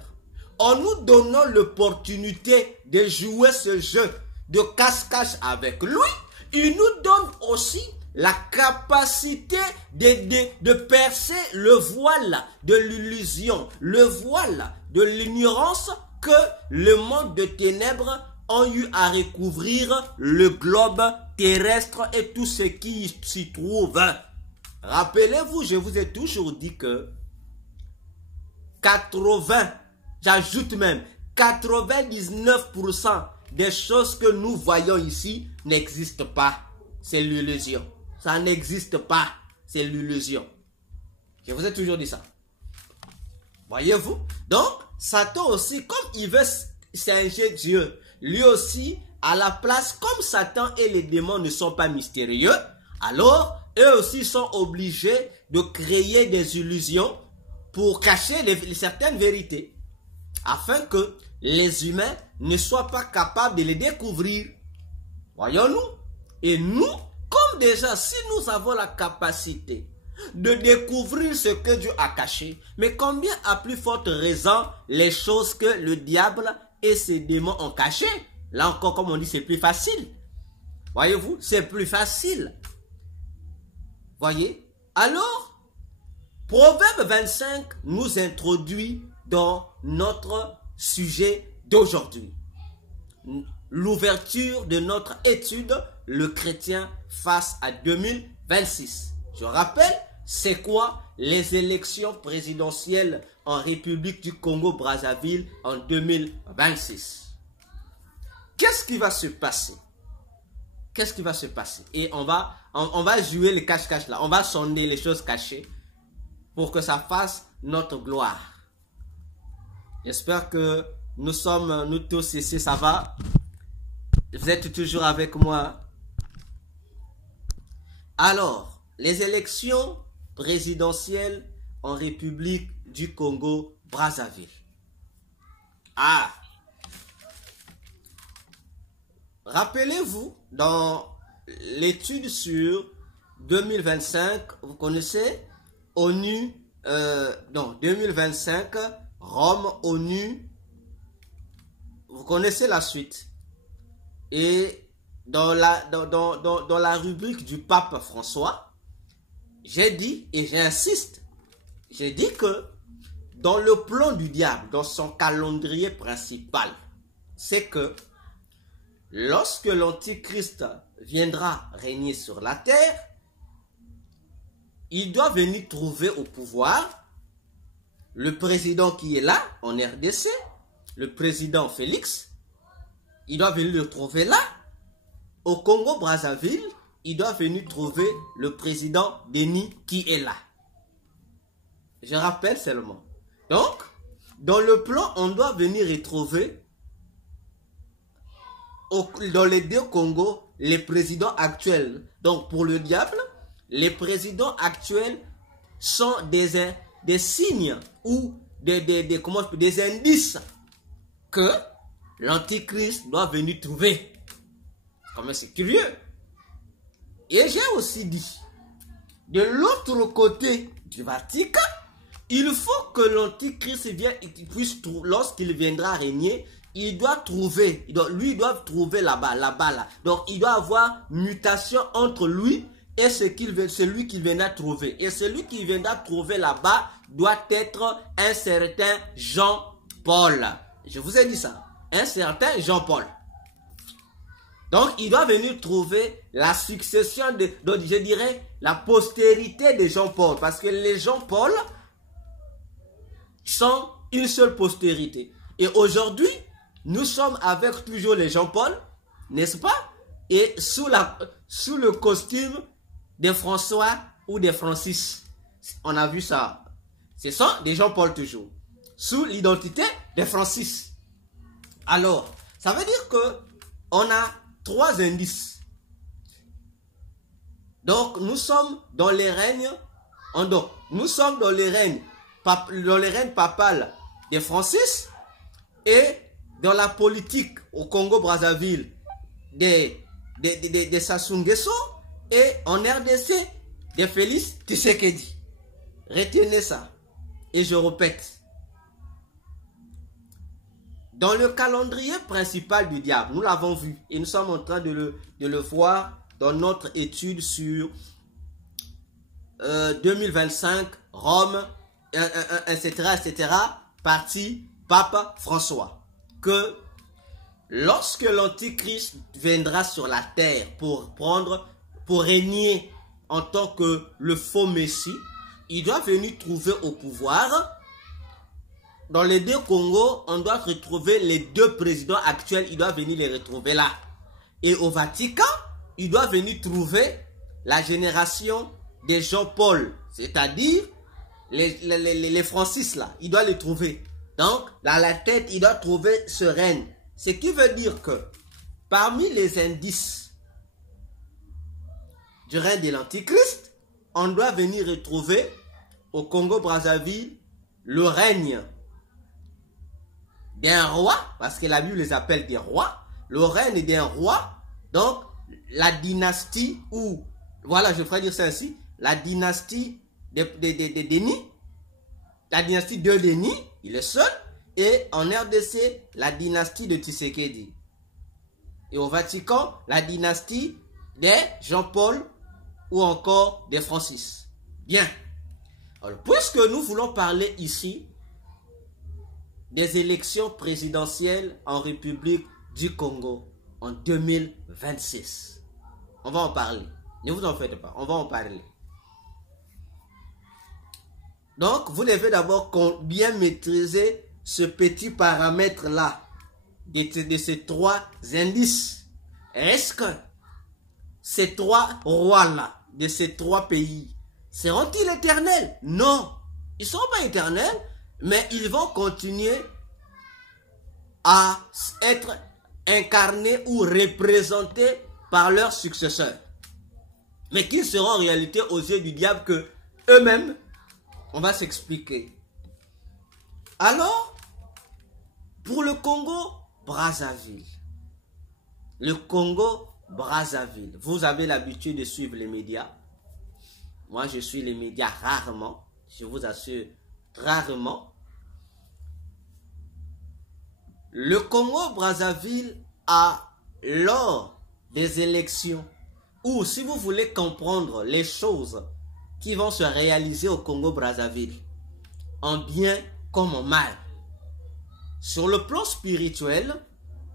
en nous donnant l'opportunité de jouer ce jeu de cache-cache avec lui, il nous donne aussi la capacité de percer le voile de l'illusion, le voile de l'ignorance que le monde de ténèbres ont eu à recouvrir le globe terrestre et tout ce qui s'y trouve. Rappelez-vous, je vous ai toujours dit que 99% des choses que nous voyons ici n'existent pas. C'est l'illusion. Ça n'existe pas. C'est l'illusion. Je vous ai toujours dit ça. Voyez-vous? Donc, Satan aussi, comme il veut singer Dieu, lui aussi, à la place, comme Satan et les démons ne sont pas mystérieux, alors, eux aussi sont obligés de créer des illusions pour cacher certaines vérités, afin que les humains ne soient pas capables de les découvrir. Voyons-nous? Et nous, comme déjà, si nous avons la capacité de découvrir ce que Dieu a caché, mais combien à plus forte raison les choses que le diable et ses démons ont cachées? Là encore, comme on dit, c'est plus facile. Voyez-vous? C'est plus facile. Voyez? Alors, Proverbe 25 nous introduit dans notre sujet d'aujourd'hui. L'ouverture de notre étude, le chrétien face à 2026. Je rappelle, c'est quoi les élections présidentielles en République du Congo-Brazzaville en 2026? Qu'est-ce qui va se passer? Qu'est-ce qui va se passer? Et on va jouer les cache-cache là. On va sonder les choses cachées pour que ça fasse notre gloire. J'espère que nous tous ici, ça va. Vous êtes toujours avec moi. Alors, les élections présidentielles en République du Congo Brazzaville. Ah! Rappelez-vous, dans l'étude sur 2025, vous connaissez ONU, 2025, Rome, ONU, vous connaissez la suite. Et dans la rubrique du pape François, j'ai dit, et j'insiste, j'ai dit que dans le plan du diable, dans son calendrier principal, c'est que lorsque l'Antichrist viendra régner sur la terre, il doit venir trouver au pouvoir le président qui est là, en RDC, le président Félix, il doit venir le trouver là. Au Congo-Brazzaville, il doit venir trouver le président Denis qui est là. Je rappelle seulement. Donc, dans le plan, on doit venir retrouver dans les deux Congos les présidents actuels. Donc, pour le diable, les présidents actuels sont des signes ou des indices que l'Antichrist doit venir trouver. Comme c'est curieux. Et j'ai aussi dit, de l'autre côté du Vatican, il faut que l'Antichrist vienne, lorsqu'il viendra régner, il doit trouver, lui doit trouver là-bas, là. Donc il doit avoir mutation entre lui et celui qu'il viendra trouver. Et celui qui viendra trouver là-bas doit être un certain Jean-Paul. Je vous ai dit ça. Un certain Jean-Paul. Donc, il doit venir trouver la succession donc je dirais, la postérité de Jean-Paul. Parce que les Jean-Paul sont une seule postérité. Et aujourd'hui, nous sommes avec toujours les Jean-Paul, n'est-ce pas? Et sous le costume de François ou de Francis. On a vu ça. Ce sont des Jean-Paul toujours. Sous l'identité de Francis. Alors, ça veut dire que on a trois indices. Donc, nous sommes dans les règnes, nous sommes dans les règnes papales de Francis et dans la politique au Congo-Brazzaville de Sassou Nguesso et en RDC de Félix Tshisekedi. Retenez ça. Et je répète. Dans le calendrier principal du diable, nous l'avons vu et nous sommes en train de le voir dans notre étude sur 2025, Rome, etc., partie Pape François. Que lorsque l'Antichrist viendra sur la terre pour régner en tant que le faux Messie, il doit venir trouver au pouvoir. Dans les deux Congos, on doit retrouver les deux présidents actuels. Il doit venir les retrouver là. Et au Vatican, il doit venir trouver la génération des Jean-Paul. C'est-à-dire les Francis là. Il doit les trouver. Donc, dans la tête, il doit trouver ce règne. Ce qui veut dire que parmi les indices du règne de l'Antichrist, on doit venir retrouver au Congo-Brazzaville le règne d'un roi, parce que la Bible les appelle des rois, le règne d'un roi, donc la dynastie, ou, voilà, je ferais dire ça ainsi, la dynastie de Denis, la dynastie de Denis, il est seul, et en RDC, la dynastie de Tshisekedi. Et au Vatican, la dynastie de Jean-Paul, ou encore de Francis. Bien. Alors, puisque nous voulons parler ici des élections présidentielles en République du Congo en 2026. On va en parler. Ne vous en faites pas, on va en parler. Donc, vous devez d'abord bien maîtriser ce petit paramètre-là de ces trois indices. Est-ce que ces trois rois-là, de ces trois pays, seront-ils éternels? Non, ils ne seront pas éternels, mais ils vont continuer à être incarnés ou représentés par leurs successeurs. Mais qu'ils seront en réalité aux yeux du diable que eux-mêmes, on va s'expliquer. Alors, pour le Congo-Brazzaville, vous avez l'habitude de suivre les médias. Moi, je suis les médias rarement, je vous assure, rarement. Le Congo-Brazzaville a, lors des élections, ou si vous voulez comprendre les choses qui vont se réaliser au Congo-Brazzaville, en bien comme en mal, sur le plan spirituel,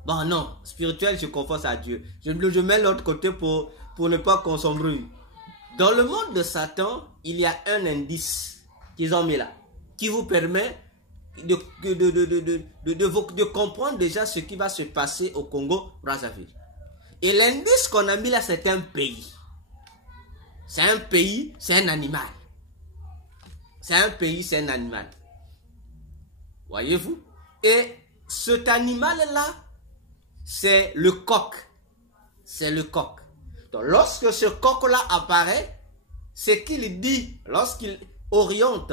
bon non, spirituel je confesse à Dieu, je mets l'autre côté pour ne pas qu'on s'embrouille. Dans le monde de Satan, il y a un indice qu'ils ont mis là, qui vous permet de comprendre déjà ce qui va se passer au Congo-Brazzaville. Et l'indice qu'on a mis là, c'est un pays. C'est un pays, c'est un animal. C'est un pays, c'est un animal. Voyez-vous? Et cet animal-là, c'est le coq. C'est le coq. Donc, lorsque ce coq-là apparaît, ce qu'il dit, lorsqu'il oriente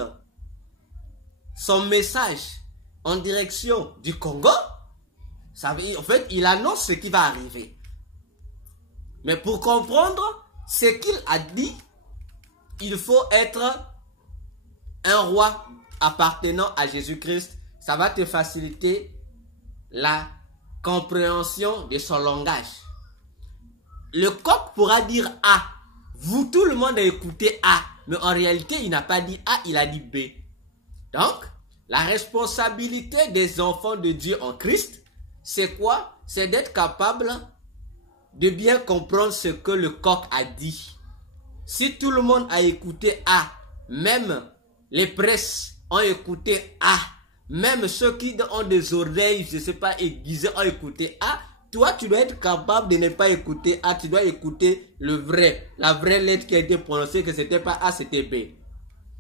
son message en direction du Congo, ça veut dire, en fait, il annonce ce qui va arriver. Mais pour comprendre ce qu'il a dit, il faut être un roi appartenant à Jésus-Christ. Ça va te faciliter la compréhension de son langage. Le coq pourra dire A. Vous, tout le monde a écouté A. Mais en réalité, il n'a pas dit A, il a dit B. Donc, la responsabilité des enfants de Dieu en Christ, c'est quoi? C'est d'être capable de bien comprendre ce que le coq a dit. Si tout le monde a écouté A, même les presses ont écouté A, même ceux qui ont des oreilles, je ne sais pas, aiguisées ont écouté A, toi tu dois être capable de ne pas écouter A, tu dois écouter le vrai, la vraie lettre qui a été prononcée, que c'était pas A, c'était B.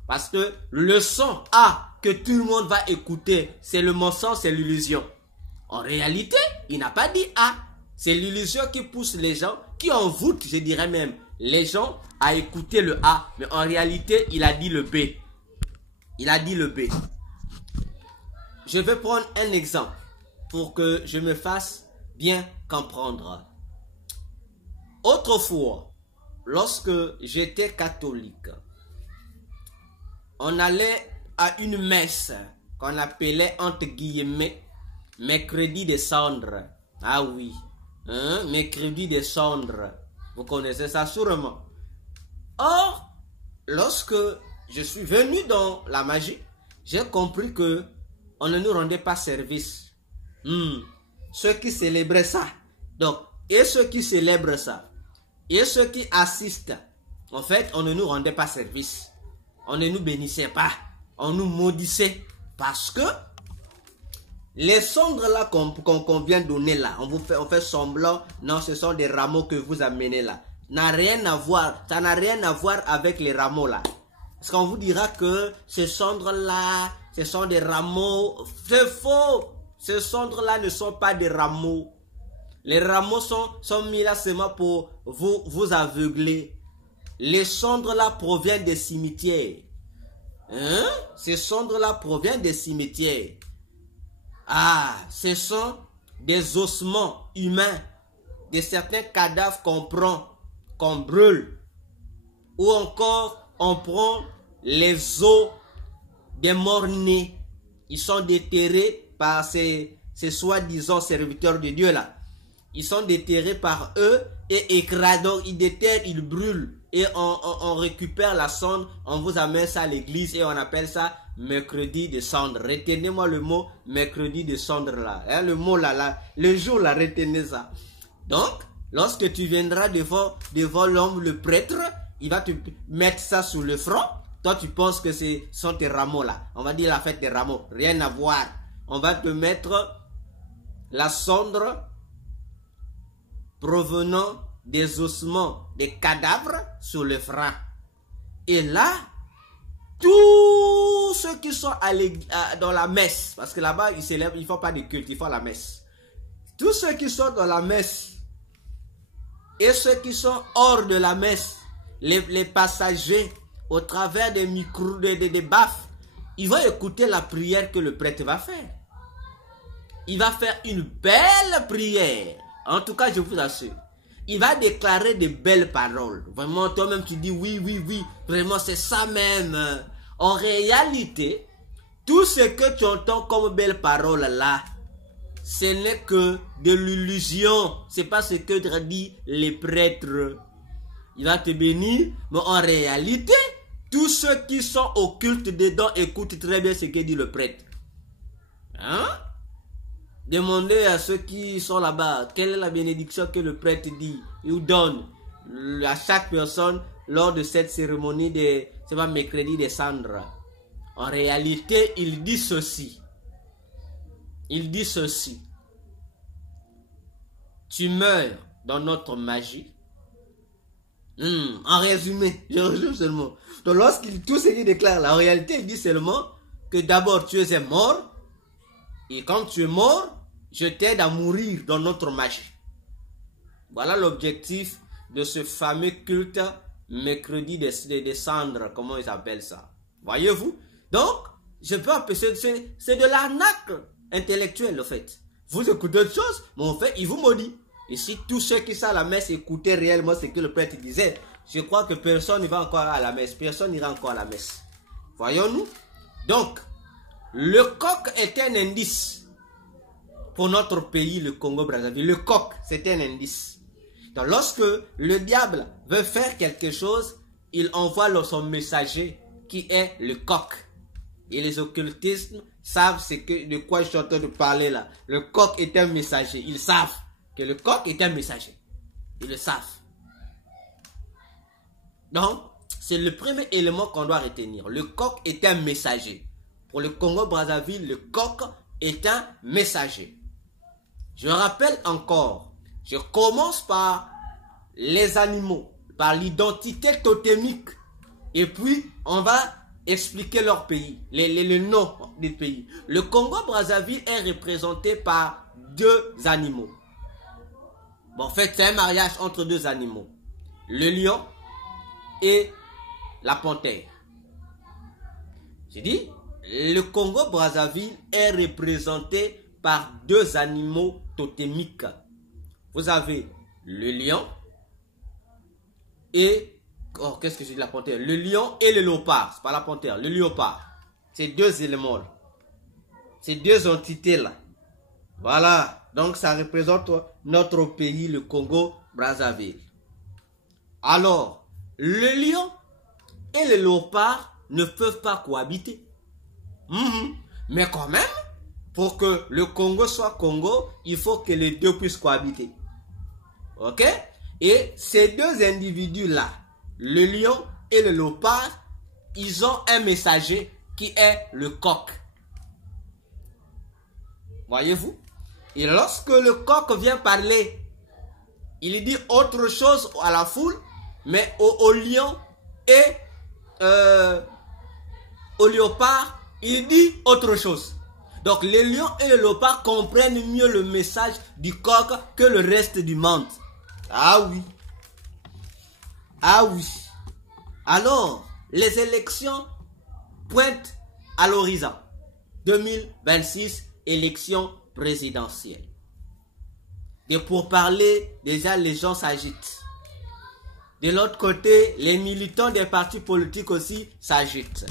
Parce que le son A que tout le monde va écouter, c'est le mensonge, c'est l'illusion. En réalité, il n'a pas dit A. C'est l'illusion qui pousse les gens, qui envoûte, je dirais même, les gens à écouter le A. Mais en réalité, il a dit le B. Il a dit le B. Je vais prendre un exemple pour que je me fasse bien comprendre. Autrefois, lorsque j'étais catholique, on allait à une messe qu'on appelait entre guillemets mercredi des cendres. Ah oui, hein? Mercredi des cendres. Vous connaissez ça sûrement. Or, lorsque je suis venu dans la magie, j'ai compris que on ne nous rendait pas service. Ceux qui célébraient ça, donc, et ceux qui célèbrent ça, et ceux qui assistent, en fait, on ne nous rendait pas service. On ne nous bénissait pas. On nous maudissait. Parce que les cendres là qu'on vient donner là, on fait semblant, non, ce sont des rameaux que vous amenez là. N'a rien à voir, ça n'a rien à voir avec les rameaux là. Parce qu'on vous dira que ces cendres là, ce sont des rameaux. C'est faux. Ces cendres là ne sont pas des rameaux. Les rameaux sont mis là seulement pour vous aveugler. Les cendres là proviennent des cimetières. Hein? Ces cendres là proviennent des cimetières. Ah, ce sont des ossements humains, de certains cadavres qu'on prend, qu'on brûle. Ou encore, on prend les os des morts-nés. Ils sont déterrés par ces soi-disant serviteurs de Dieu là. Ils sont déterrés par eux et écrasés. Donc ils déterrent, ils brûlent. Et on récupère la cendre, on vous amène ça à l'église et on appelle ça mercredi de cendre. Retenez-moi le mot mercredi de cendre là. Hein, le mot là, le jour là, retenez ça. Donc, lorsque tu viendras devant l'homme, le prêtre, il va te mettre ça sous le front. Toi, tu penses que ce sont tes rameaux là. On va dire la fête des rameaux. Rien à voir. On va te mettre la cendre provenant des ossements, des cadavres sur le front. Et là, tous ceux qui sont dans la messe, parce que là-bas, ils célèbrent, ils ne font pas de culte, ils font la messe. Tous ceux qui sont dans la messe et ceux qui sont hors de la messe, les passagers, au travers des micros, des baffes, il va écouter la prière que le prêtre va faire. Il va faire une belle prière. En tout cas, je vous assure. Il va déclarer de belles paroles. Vraiment, toi-même, tu dis oui, oui, oui. Vraiment, c'est ça même. En réalité, tout ce que tu entends comme belles paroles là, ce n'est que de l'illusion. C'est pas ce que dit les prêtres. Il va te bénir, mais en réalité, tous ceux qui sont occultes dedans écoutent très bien ce que dit le prêtre. Hein? Demandez à ceux qui sont là-bas, quelle est la bénédiction que le prêtre dit ou donne à chaque personne lors de cette cérémonie de, c'est pas mercredi des cendres. En réalité, il dit ceci. Il dit ceci. Tu meurs dans notre magie. En résumé, je résume seulement. Donc lorsqu'il tout ce qu'il déclare là, en réalité, il dit seulement que d'abord tu es mort. Et quand tu es mort, je t'aide à mourir dans notre magie. Voilà l'objectif de ce fameux culte mercredi des cendres. Comment ils appellent ça? Voyez-vous? Donc, je peux appeler c'est de l'arnaque intellectuelle, en fait. Vous écoutez autre chose, mais en fait, il vous maudit. Et si tous ceux qui sont à la messe écoutaient réellement ce que le prêtre disait, je crois que personne ne va encore à la messe. Personne n'ira encore à la messe. Voyons-nous? Donc, le coq est un indice pour notre pays, le Congo-Brazzaville. Le coq, c'est un indice. Donc, lorsque le diable veut faire quelque chose, il envoie son messager qui est le coq. Et les occultistes savent de quoi je suis en train de parler là. Le coq est un messager. Ils savent que le coq est un messager. Ils le savent. Donc, c'est le premier élément qu'on doit retenir. Le coq est un messager. Pour le Congo-Brazzaville, le coq est un messager. Je rappelle encore, je commence par les animaux, par l'identité totémique. Et puis, on va expliquer leur pays, les noms des pays. Le Congo-Brazzaville est représenté par deux animaux. Bon, en fait, c'est un mariage entre deux animaux. Le lion et la panthère. J'ai dit, le Congo-Brazzaville est représenté par deux animaux totémiques. Vous avez le lion et... Oh, qu'est-ce que j'ai dit la panthère? Le lion et le léopard. C'est pas la panthère, le léopard. Ces deux éléments là. Ces deux entités là. Voilà. Donc ça représente notre pays, le Congo-Brazzaville. Alors, le lion et le léopard ne peuvent pas cohabiter. Mais quand même, pour que le Congo soit Congo, il faut que les deux puissent cohabiter. Ok? Et ces deux individus-là, le lion et le léopard, ils ont un messager qui est le coq. Voyez-vous? Et lorsque le coq vient parler, il dit autre chose à la foule, mais au lion et au léopard, il dit autre chose. Donc les lions et le léopard comprennent mieux le message du coq que le reste du monde. Ah oui. Ah oui. Alors, les élections pointent à l'horizon. 2026, élections présidentielles. Et pour parler, déjà les gens s'agitent. De l'autre côté, les militants des partis politiques aussi s'agitent.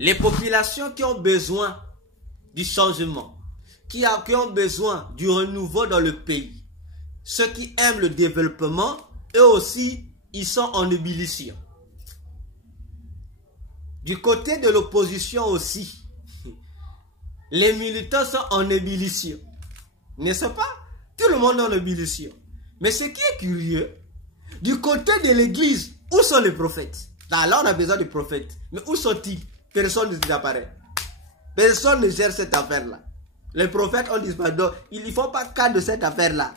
Les populations qui ont besoin du changement, qui ont besoin du renouveau dans le pays, ceux qui aiment le développement, eux aussi, ils sont en ébullition. Du côté de l'opposition aussi, les militants sont en ébullition. N'est-ce pas? Tout le monde est en ébullition. Mais ce qui est curieux, du côté de l'église, où sont les prophètes? Là, on a besoin de prophètes. Mais où sont-ils? Personne ne disparaît. Personne ne gère cette affaire-là. Les prophètes ont disparu. Donc, ils ne font pas cas de cette affaire-là.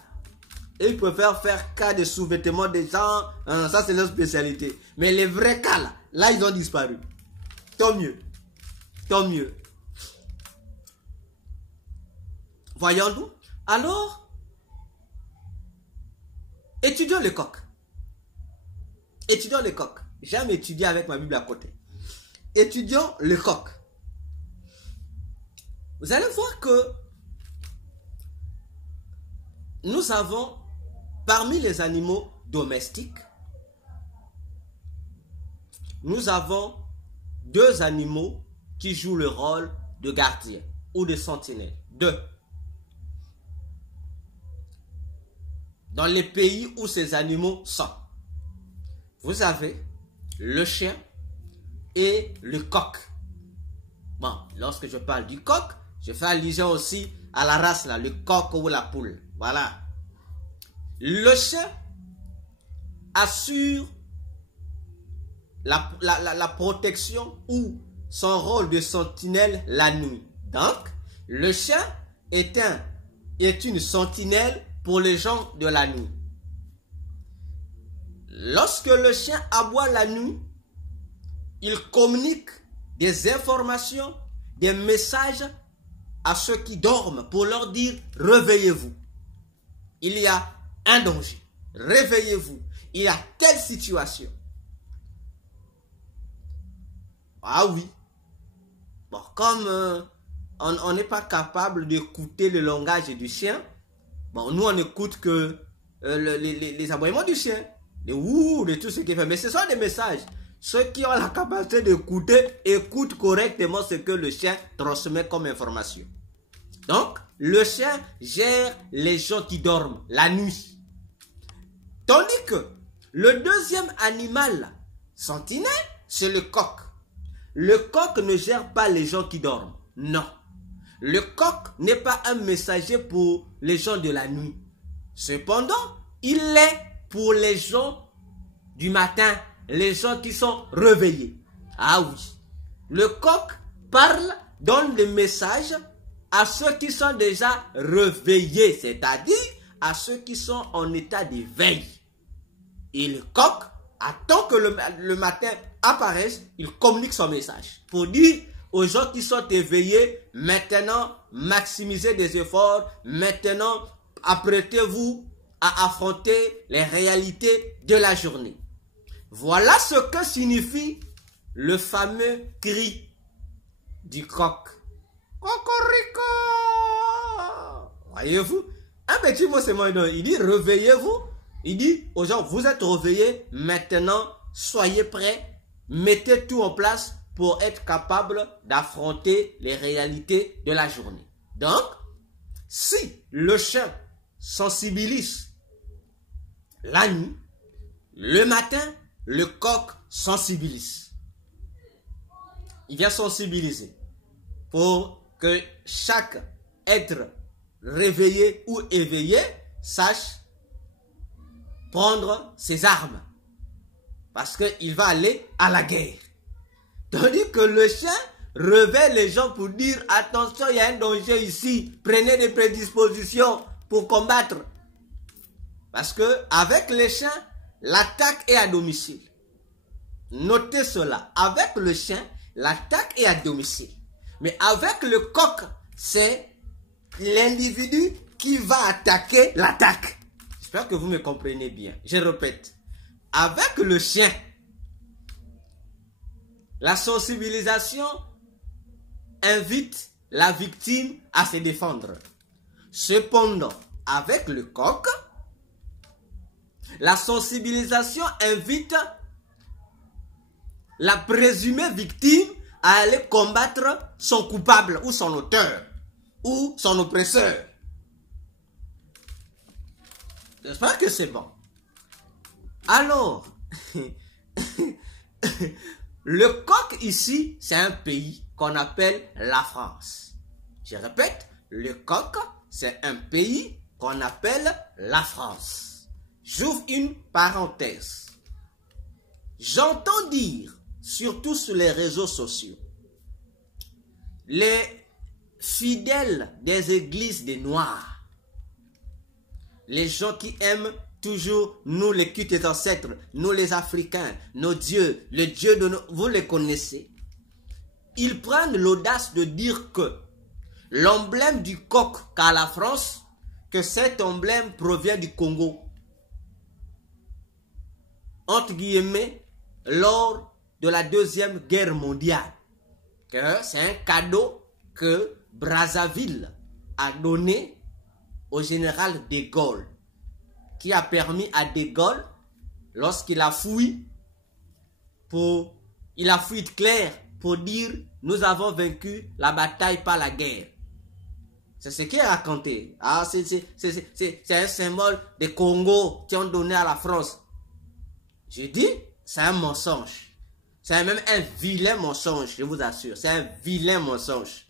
Et ils préfèrent faire cas de sous-vêtements des gens. Ça, c'est leur spécialité. Mais les vrais cas, là, ils ont disparu. Tant mieux. Tant mieux. Voyons-nous. Alors, étudions le coq. Étudions le coq. J'aime étudier avec ma Bible à côté. étudions le coq. Vous allez voir que nous avons, parmi les animaux domestiques, nous avons deux animaux qui jouent le rôle de gardien ou de sentinelle. Deux. Dans les pays où ces animaux sont, vous avez le chien et le coq. Bon, lorsque je parle du coq, je fais allusion aussi à la race, là, le coq ou la poule. Voilà. Le chien assure la protection ou son rôle de sentinelle la nuit. Donc, le chien est une sentinelle pour les gens de la nuit. Lorsque le chien aboie la nuit, il communique des informations, des messages à ceux qui dorment pour leur dire « Réveillez-vous, il y a un danger, réveillez-vous, il y a telle situation. » Ah oui. Bon, comme on n'est pas capable d'écouter le langage du chien, bon, nous on n'écoute que les aboiements du chien, les ouh, de tout ce qu'il fait. Mais ce sont des messages. Ceux qui ont la capacité d'écouter, écoutent correctement ce que le chien transmet comme information. Donc, le chien gère les gens qui dorment la nuit. Tandis que le deuxième animal sentinelle, c'est le coq. Le coq ne gère pas les gens qui dorment. Non. Le coq n'est pas un messager pour les gens de la nuit. Cependant, il l'est pour les gens du matin, les gens qui sont réveillés. Ah oui. Le coq parle, donne des messages à ceux qui sont déjà réveillés, c'est-à-dire à ceux qui sont en état d'éveil. Et le coq attend que le matin apparaisse, il communique son message pour dire aux gens qui sont éveillés, maintenant, maximisez des efforts, maintenant, apprêtez-vous à affronter les réalités de la journée. Voilà ce que signifie le fameux cri du coq. Cocorico! Voyez-vous? Un petit mot, c'est moi, il dit réveillez-vous. Il dit aux gens, vous êtes réveillés, maintenant, soyez prêts, mettez tout en place pour être capable d'affronter les réalités de la journée. Donc, si le chien sensibilise la nuit, le matin, le coq sensibilise. Il vient sensibiliser pour que chaque être réveillé ou éveillé sache prendre ses armes. Parce qu'il va aller à la guerre. Tandis que le chien réveille les gens pour dire attention, il y a un danger ici. Prenez des prédispositions pour combattre. Parce que avec les chiens, l'attaque est à domicile. Notez cela. Avec le chien, l'attaque est à domicile. Mais avec le coq, c'est l'individu qui va attaquer l'attaque. J'espère que vous me comprenez bien. Je répète. Avec le chien, la sensibilisation invite la victime à se défendre. Cependant, avec le coq, la sensibilisation invite la présumée victime à aller combattre son coupable ou son auteur ou son oppresseur. J'espère que c'est bon. Alors, le coq ici, c'est un pays qu'on appelle la France. Je répète, le coq, c'est un pays qu'on appelle la France. J'ouvre une parenthèse. J'entends dire, surtout sur les réseaux sociaux, les fidèles des églises des Noirs, les gens qui aiment toujours nous les cultes des ancêtres, nous les Africains, nos dieux, les dieux de nos... Vous les connaissez. Ils prennent l'audace de dire que l'emblème du coq qu'a la France, que cet emblème provient du Congo. Entre guillemets, lors de la Deuxième Guerre mondiale. C'est un cadeau que Brazzaville a donné au général de Gaulle, qui a permis à de Gaulle, lorsqu'il a fui, il a fui clair pour dire « Nous avons vaincu la bataille par la guerre ». C'est ce qui est raconté. Ah, c'est un symbole des Congo qui ont donné à la France. Je dis, c'est un mensonge. C'est même un vilain mensonge, je vous assure. C'est un vilain mensonge.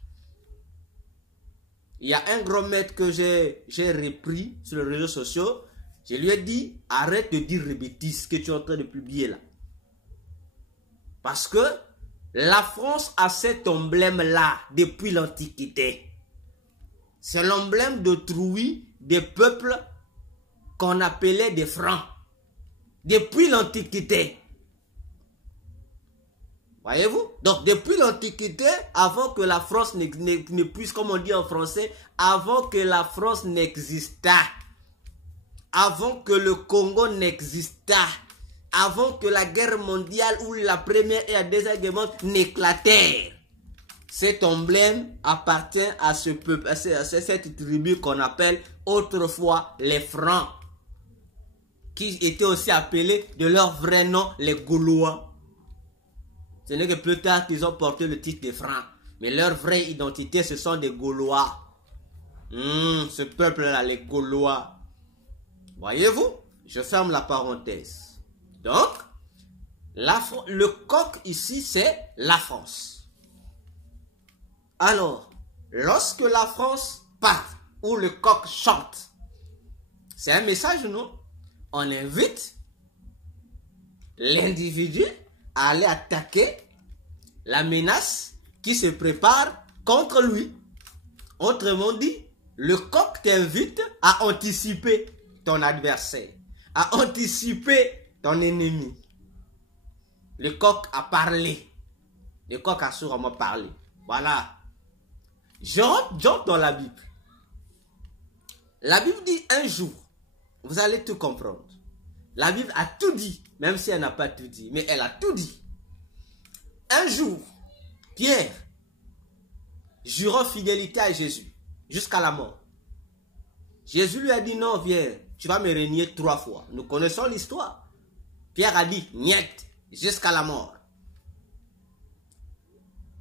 Il y a un gros maître que j'ai repris sur les réseaux sociaux. Je lui ai dit, arrête de dire les bêtises que tu es en train de publier là. Parce que la France a cet emblème-là depuis l'Antiquité. C'est l'emblème d'autrui des peuples qu'on appelait des Francs. Depuis l'Antiquité. Voyez-vous? Donc, depuis l'Antiquité, avant que la France ne puisse, comme on dit en français, avant que la France n'existât, avant que le Congo n'existât, avant que la guerre mondiale ou la première et la deuxième guerre mondiale n'éclatèrent, cet emblème appartient à ce peuple, à cette tribu qu'on appelle autrefois les Francs, qui étaient aussi appelés de leur vrai nom les Gaulois. Ce n'est que plus tard qu'ils ont porté le titre des Francs. Mais leur vraie identité, ce sont des Gaulois. Ce peuple-là, les Gaulois. Voyez-vous? Je ferme la parenthèse. Donc, le coq ici, c'est la France. Alors, lorsque la France part, ou le coq chante, c'est un message, non? On invite l'individu à aller attaquer la menace qui se prépare contre lui. Autrement dit, le coq t'invite à anticiper ton adversaire, à anticiper ton ennemi. Le coq a parlé. Le coq a sûrement parlé. Voilà. J'entre dans la Bible. La Bible dit un jour, vous allez tout comprendre. La Bible a tout dit, même si elle n'a pas tout dit, mais elle a tout dit. Un jour, Pierre jura fidélité à Jésus jusqu'à la mort. Jésus lui a dit non, viens, tu vas me renier 3 fois. Nous connaissons l'histoire. Pierre a dit niet jusqu'à la mort.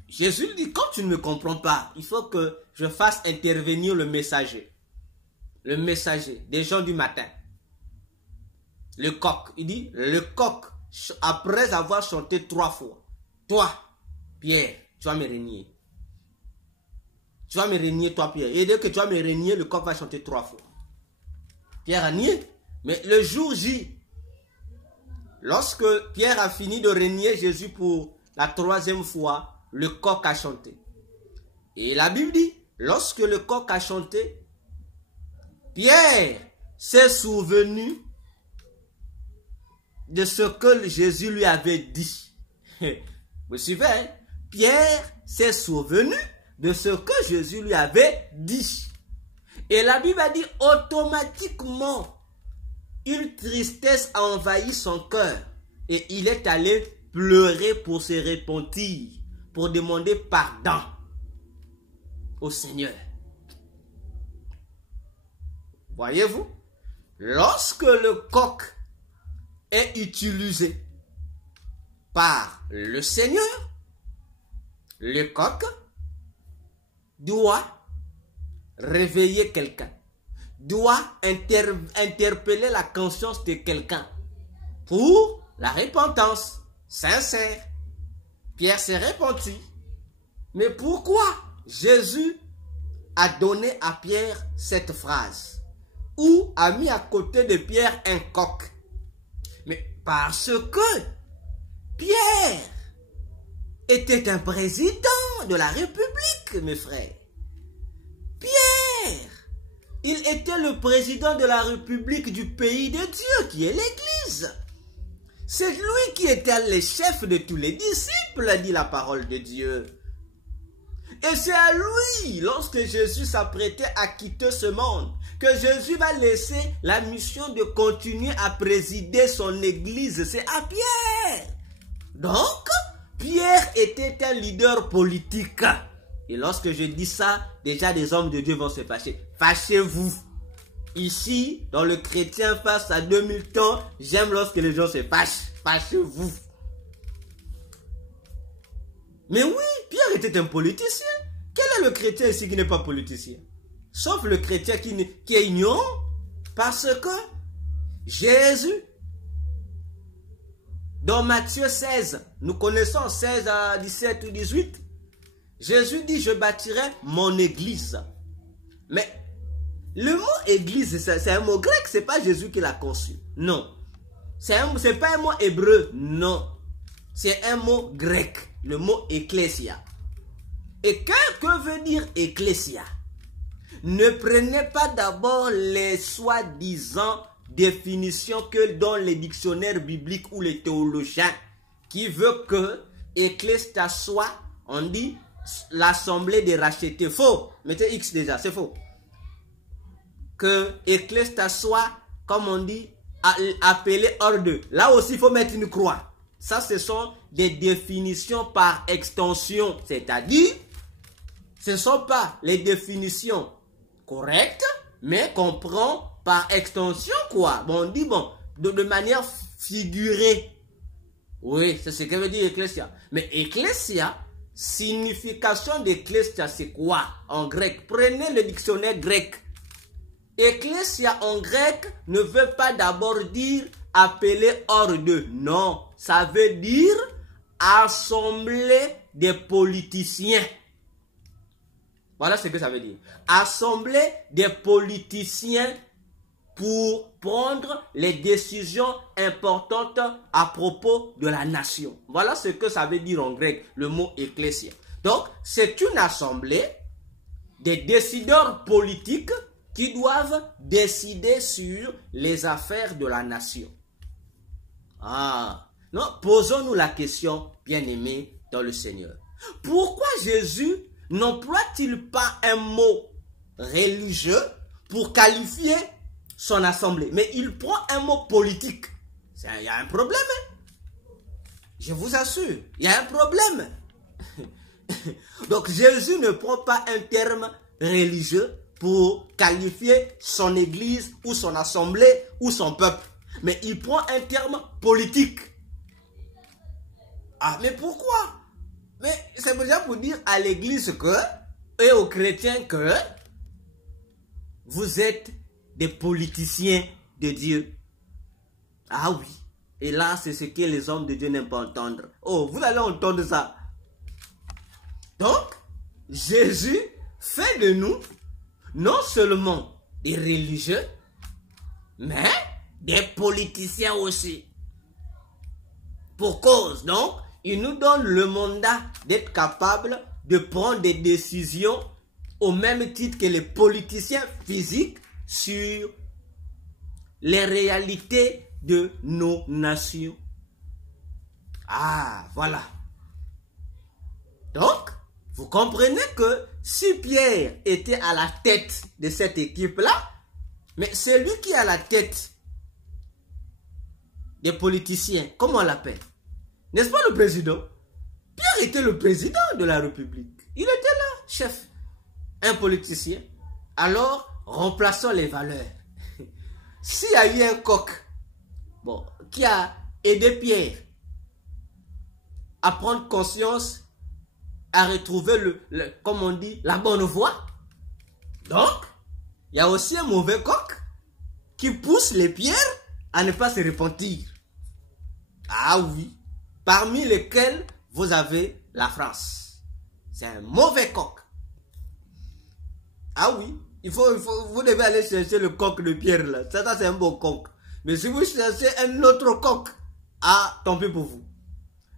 Jésus lui dit, quand tu ne me comprends pas, il faut que je fasse intervenir le messager. Le messager des gens du matin. Le coq. Il dit, le coq, après avoir chanté 3 fois, toi, Pierre, tu vas me renier. Tu vas me renier, toi, Pierre. Et dès que tu vas me renier, le coq va chanter 3 fois. Pierre a nié. Mais le jour J, lorsque Pierre a fini de renier Jésus pour la 3e fois, le coq a chanté. Et la Bible dit, lorsque le coq a chanté, Pierre s'est souvenu de ce que Jésus lui avait dit. Vous suivez, hein? Pierre s'est souvenu de ce que Jésus lui avait dit. Et la Bible a dit automatiquement, une tristesse a envahi son cœur. Et il est allé pleurer pour se repentir, pour demander pardon au Seigneur. Voyez-vous, lorsque le coq est utilisé par le Seigneur, le coq doit réveiller quelqu'un, doit interpeller la conscience de quelqu'un pour la repentance sincère. Pierre s'est repenti. Mais pourquoi Jésus a donné à Pierre cette phrase? Ou a mis à côté de Pierre un coq? Mais parce que Pierre était un président de la République, mes frères. Pierre, il était le président de la République du pays de Dieu, qui est l'Église. C'est lui qui était le chef de tous les disciples, dit la parole de Dieu. Et c'est à lui, lorsque Jésus s'apprêtait à quitter ce monde, que Jésus va laisser la mission de continuer à présider son Église. C'est à Pierre Donc, Pierre était un leader politique. Et lorsque je dis ça, déjà des hommes de Dieu vont se fâcher. Fâchez-vous. Ici, dans le chrétien face à 2000 ans, j'aime lorsque les gens se fâchent. Fâchez-vous. Mais oui, Pierre était un politicien. Quel est le chrétien ici qui n'est pas politicien? Sauf le chrétien qui est ignorant. Parce que Jésus, dans Matthieu 16, nous connaissons 16 à 17 ou 18, Jésus dit, je bâtirai mon église. Mais le mot église, c'est un mot grec, c'est pas Jésus qui l'a conçu. Non. C'est pas un mot hébreu, non. C'est un mot grec, le mot ecclésia. Et que veut dire ecclésia? Ne prenez pas d'abord les soi-disant définitions que donnent les dictionnaires bibliques ou les théologiens, qui veut que ecclésia soit, on dit, l'assemblée des rachetés. Faux. Mettez X déjà, c'est faux. Que ecclésia soit, comme on dit, appelé hors d'eux. Là aussi, il faut mettre une croix. Ça, ce sont des définitions par extension. C'est-à-dire, ce ne sont pas les définitions correctes, mais qu'on prend par extension, quoi. Bon, on dit, bon, de manière figurée. Oui, c'est ce que veut dire ecclésia. Mais ecclésia, signification d'ecclésia, c'est quoi en grec? Prenez le dictionnaire grec. Ecclésia en grec ne veut pas d'abord dire appeler hors d'eux. Non, ça veut dire assemblée des politiciens. Voilà ce que ça veut dire. Assemblée des politiciens pour prendre les décisions importantes à propos de la nation. Voilà ce que ça veut dire en grec, le mot ecclésia. Donc, c'est une assemblée des décideurs politiques qui doivent décider sur les affaires de la nation. Ah, non, posons-nous la question, bien-aimés dans le Seigneur. Pourquoi Jésus n'emploie-t-il pas un mot religieux pour qualifier son assemblée? Mais il prend un mot politique. Il y a un problème. Hein? Je vous assure, il y a un problème. Donc Jésus ne prend pas un terme religieux pour qualifier son église ou son assemblée ou son peuple. Mais il prend un terme politique. Ah, mais pourquoi? Mais c'est déjà pour dire à l'église que, et aux chrétiens que, vous êtes des politiciens de Dieu. Ah oui. Et là, c'est ce que les hommes de Dieu n'aiment pas entendre. Oh, vous allez entendre ça. Donc, Jésus fait de nous non seulement des religieux, mais des politiciens aussi. Pour cause, donc, il nous donne le mandat d'être capable de prendre des décisions au même titre que les politiciens physiques sur les réalités de nos nations. Ah, voilà. Donc, vous comprenez que si Pierre était à la tête de cette équipe-là, mais c'est lui qui est à la tête des politiciens, comment on l'appelle? N'est-ce pas le président? Pierre était le président de la République. Il était là, chef. Un politicien. Alors, remplaçons les valeurs. S'il y a eu un coq, bon, qui a aidé Pierre à prendre conscience, à retrouver, comme on dit, la bonne voie. Donc, il y a aussi un mauvais coq qui pousse les pierres à ne pas se repentir. Ah oui, parmi lesquels vous avez la France. C'est un mauvais coq. Ah oui, vous devez aller chercher le coq de Pierre là. Ça c'est un beau coq. Mais si vous cherchez un autre coq, ah, tant pis pour vous.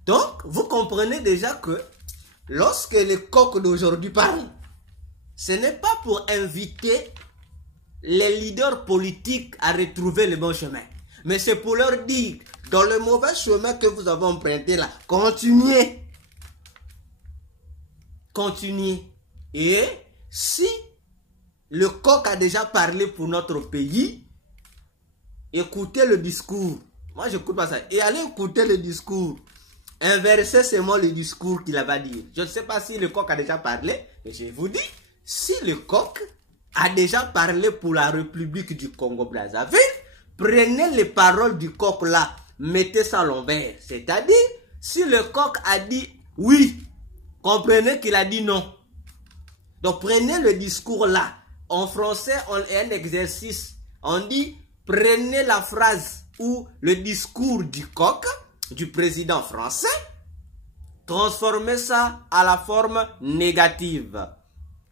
Donc, vous comprenez déjà que lorsque les coqs d'aujourd'hui parlent, ce n'est pas pour inviter les leaders politiques à retrouver le bon chemin. Mais c'est pour leur dire, dans le mauvais chemin que vous avez emprunté là, continuez. Continuez. Et si le coq a déjà parlé pour notre pays, écoutez le discours. Moi, je n'écoute pas ça. Et allez écouter le discours Inversez seulement le discours qu'il va dire. Je ne sais pas si le coq a déjà parlé, mais je vous dis, si le coq a déjà parlé pour la République du Congo-Brazzaville, prenez les paroles du coq là, mettez ça à l'envers. C'est-à-dire, si le coq a dit oui, comprenez qu'il a dit non. Donc prenez le discours là. En français, on a un exercice. On dit, prenez la phrase ou le discours du coq, du président français, transformez ça à la forme négative.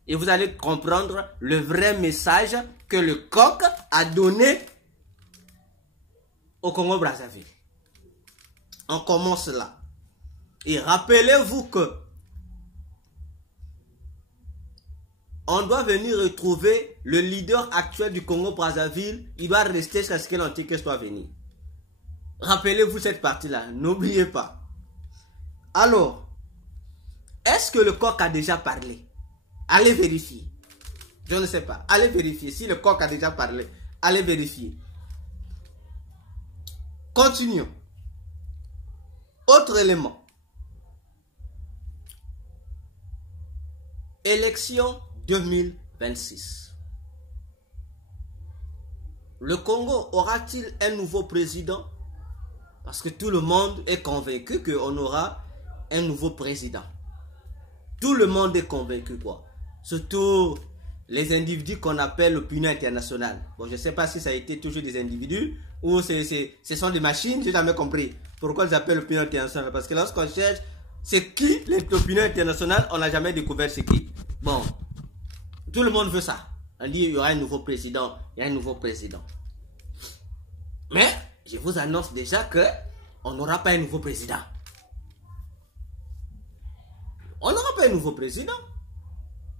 Et vous allez comprendre le vrai message que le coq a donné au Congo-Brazzaville. On commence là. Et rappelez-vous que on doit venir retrouver le leader actuel du Congo-Brazzaville. Il doit rester jusqu'à ce que l'Antichrist soit venu. Rappelez-vous cette partie-là. N'oubliez pas. Alors, est-ce que le coq a déjà parlé? Allez vérifier. Je ne sais pas. Allez vérifier. Si le coq a déjà parlé, allez vérifier. Continuons. Autre élément. Élection 2026. Le Congo aura-t-il un nouveau président? Parce que tout le monde est convaincu qu'on aura un nouveau président. Tout le monde est convaincu, quoi. Surtout les individus qu'on appelle l'opinion internationale. Bon, je ne sais pas si ça a été toujours des individus ou ce sont des machines, je n'ai jamais compris. Pourquoi ils appellent l'opinion internationale? Parce que lorsqu'on cherche c'est qui l'opinion internationale, on n'a jamais découvert c'est qui. Bon, tout le monde veut ça. On dit il y aura un nouveau président, il y a un nouveau président. Mais je vous annonce déjà que on n'aura pas un nouveau président. On n'aura pas un nouveau président.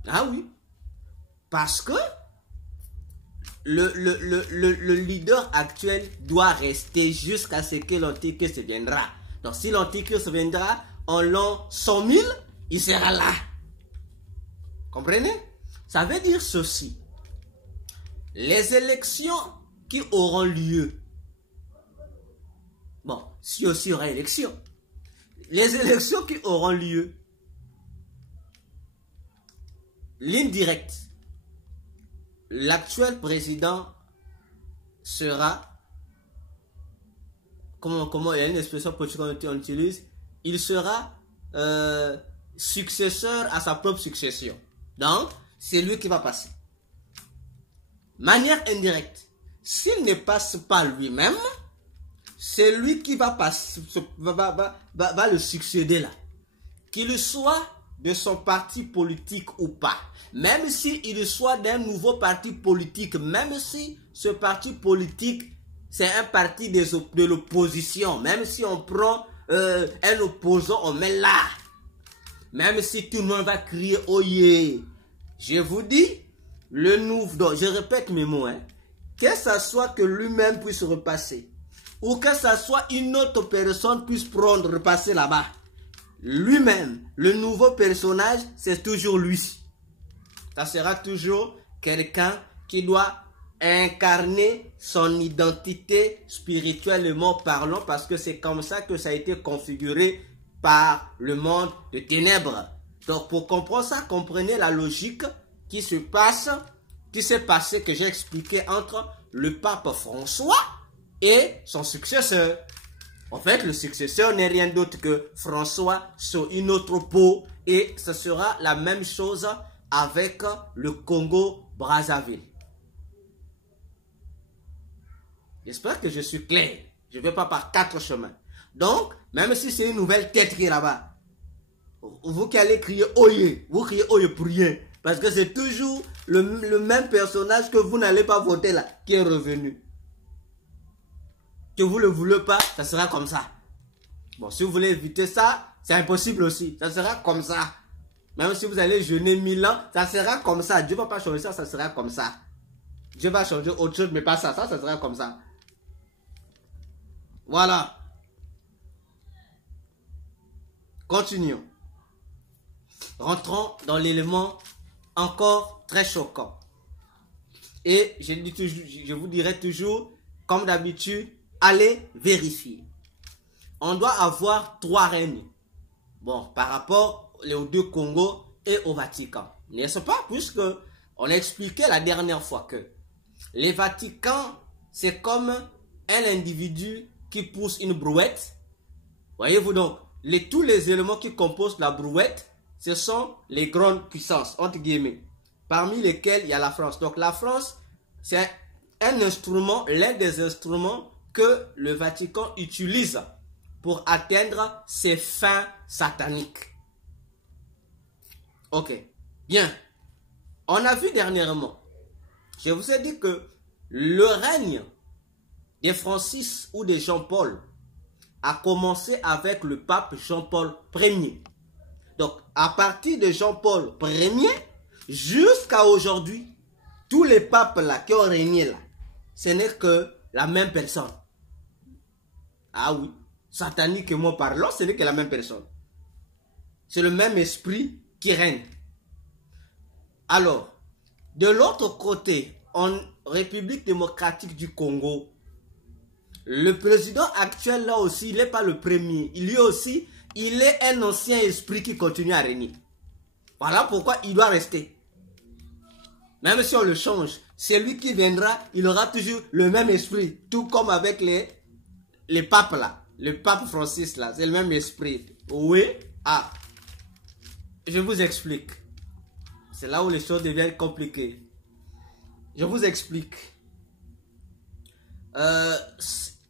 Ah oui. Parce que le leader actuel doit rester jusqu'à ce que l'Antichrist viendra. Donc si l'Antichrist viendra en l'an 100 000, il sera là. Comprenez? Ça veut dire ceci. Les élections qui auront lieu. Bon, si aussi il y aura élection. Les élections qui auront lieu. Ligne directe. L'actuel président sera, comment il y a une expression politique qu'on utilise, il sera successeur à sa propre succession. Donc, c'est lui qui va passer. Manière indirecte, s'il ne passe pas lui-même, c'est lui qui va passer, va le succéder là. Qu'il soit de son parti politique ou pas, même s'il soit d'un nouveau parti politique, même si ce parti politique c'est un parti de l'opposition, même si on prend un opposant, on met là, même si tout le monde va crier oyez, je vous dis, le nouveau, je répète mes mots, hein, que ça soit que lui-même puisse repasser, ou que ça soit une autre personne puisse prendre, repasser là-bas. Lui-même, le nouveau personnage, c'est toujours lui. Ça sera toujours quelqu'un qui doit incarner son identité spirituellement parlant, parce que c'est comme ça que ça a été configuré par le monde de ténèbres. Donc pour comprendre ça, comprenez la logique qui se passe, qui s'est passée, que j'ai expliqué entre le pape François et son successeur. En fait, le successeur n'est rien d'autre que François sur une autre peau, et ce sera la même chose avec le Congo-Brazzaville. J'espère que je suis clair. Je ne vais pas par 4 chemins. Donc, même si c'est une nouvelle tête qui est là-bas, vous qui allez crier oyez, vous criez oyez pour rien. Parce que c'est toujours le même personnage que vous n'allez pas voter là, qui est revenu. Que vous ne le voulez pas, ça sera comme ça. Bon, si vous voulez éviter ça, c'est impossible aussi. Ça sera comme ça. Même si vous allez jeûner 1000 ans, ça sera comme ça. Dieu ne va pas changer ça, ça sera comme ça. Dieu va changer autre chose, mais pas ça. Ça sera comme ça. Voilà. Continuons. Rentrons dans l'élément encore très choquant. Et je vous dirai toujours, comme d'habitude, allez vérifier. on doit avoir 3 règnes. Bon, par rapport aux 2 Congos et au Vatican. N'est-ce pas? Puisque on a expliqué la dernière fois que les Vaticans, c'est comme un individu qui pousse une brouette. Voyez-vous donc, tous les éléments qui composent la brouette, ce sont les grandes puissances, entre guillemets, parmi lesquelles il y a la France. Donc la France, c'est un instrument, l'un des instruments que le Vatican utilise pour atteindre ses fins sataniques. Ok, bien. On a vu dernièrement, je vous ai dit que le règne des Francis ou de Jean-Paul a commencé avec le pape Jean-Paul Ier. Donc, à partir de Jean-Paul Ier jusqu'à aujourd'hui, tous les papes là qui ont régné là, ce n'est que la même personne. Ah oui, sataniquement parlant, ce n'est que la même personne. C'est le même esprit qui règne. Alors, de l'autre côté, en République démocratique du Congo, le président actuel là aussi, il n'est pas le premier. Lui aussi, il est un ancien esprit qui continue à régner. Voilà pourquoi il doit rester. Même si on le change, celui qui viendra, il aura toujours le même esprit. Tout comme avec les papes là. Le pape Francis là, c'est le même esprit. Oui. Ah. Je vous explique. C'est là où les choses deviennent compliquées. Je vous explique.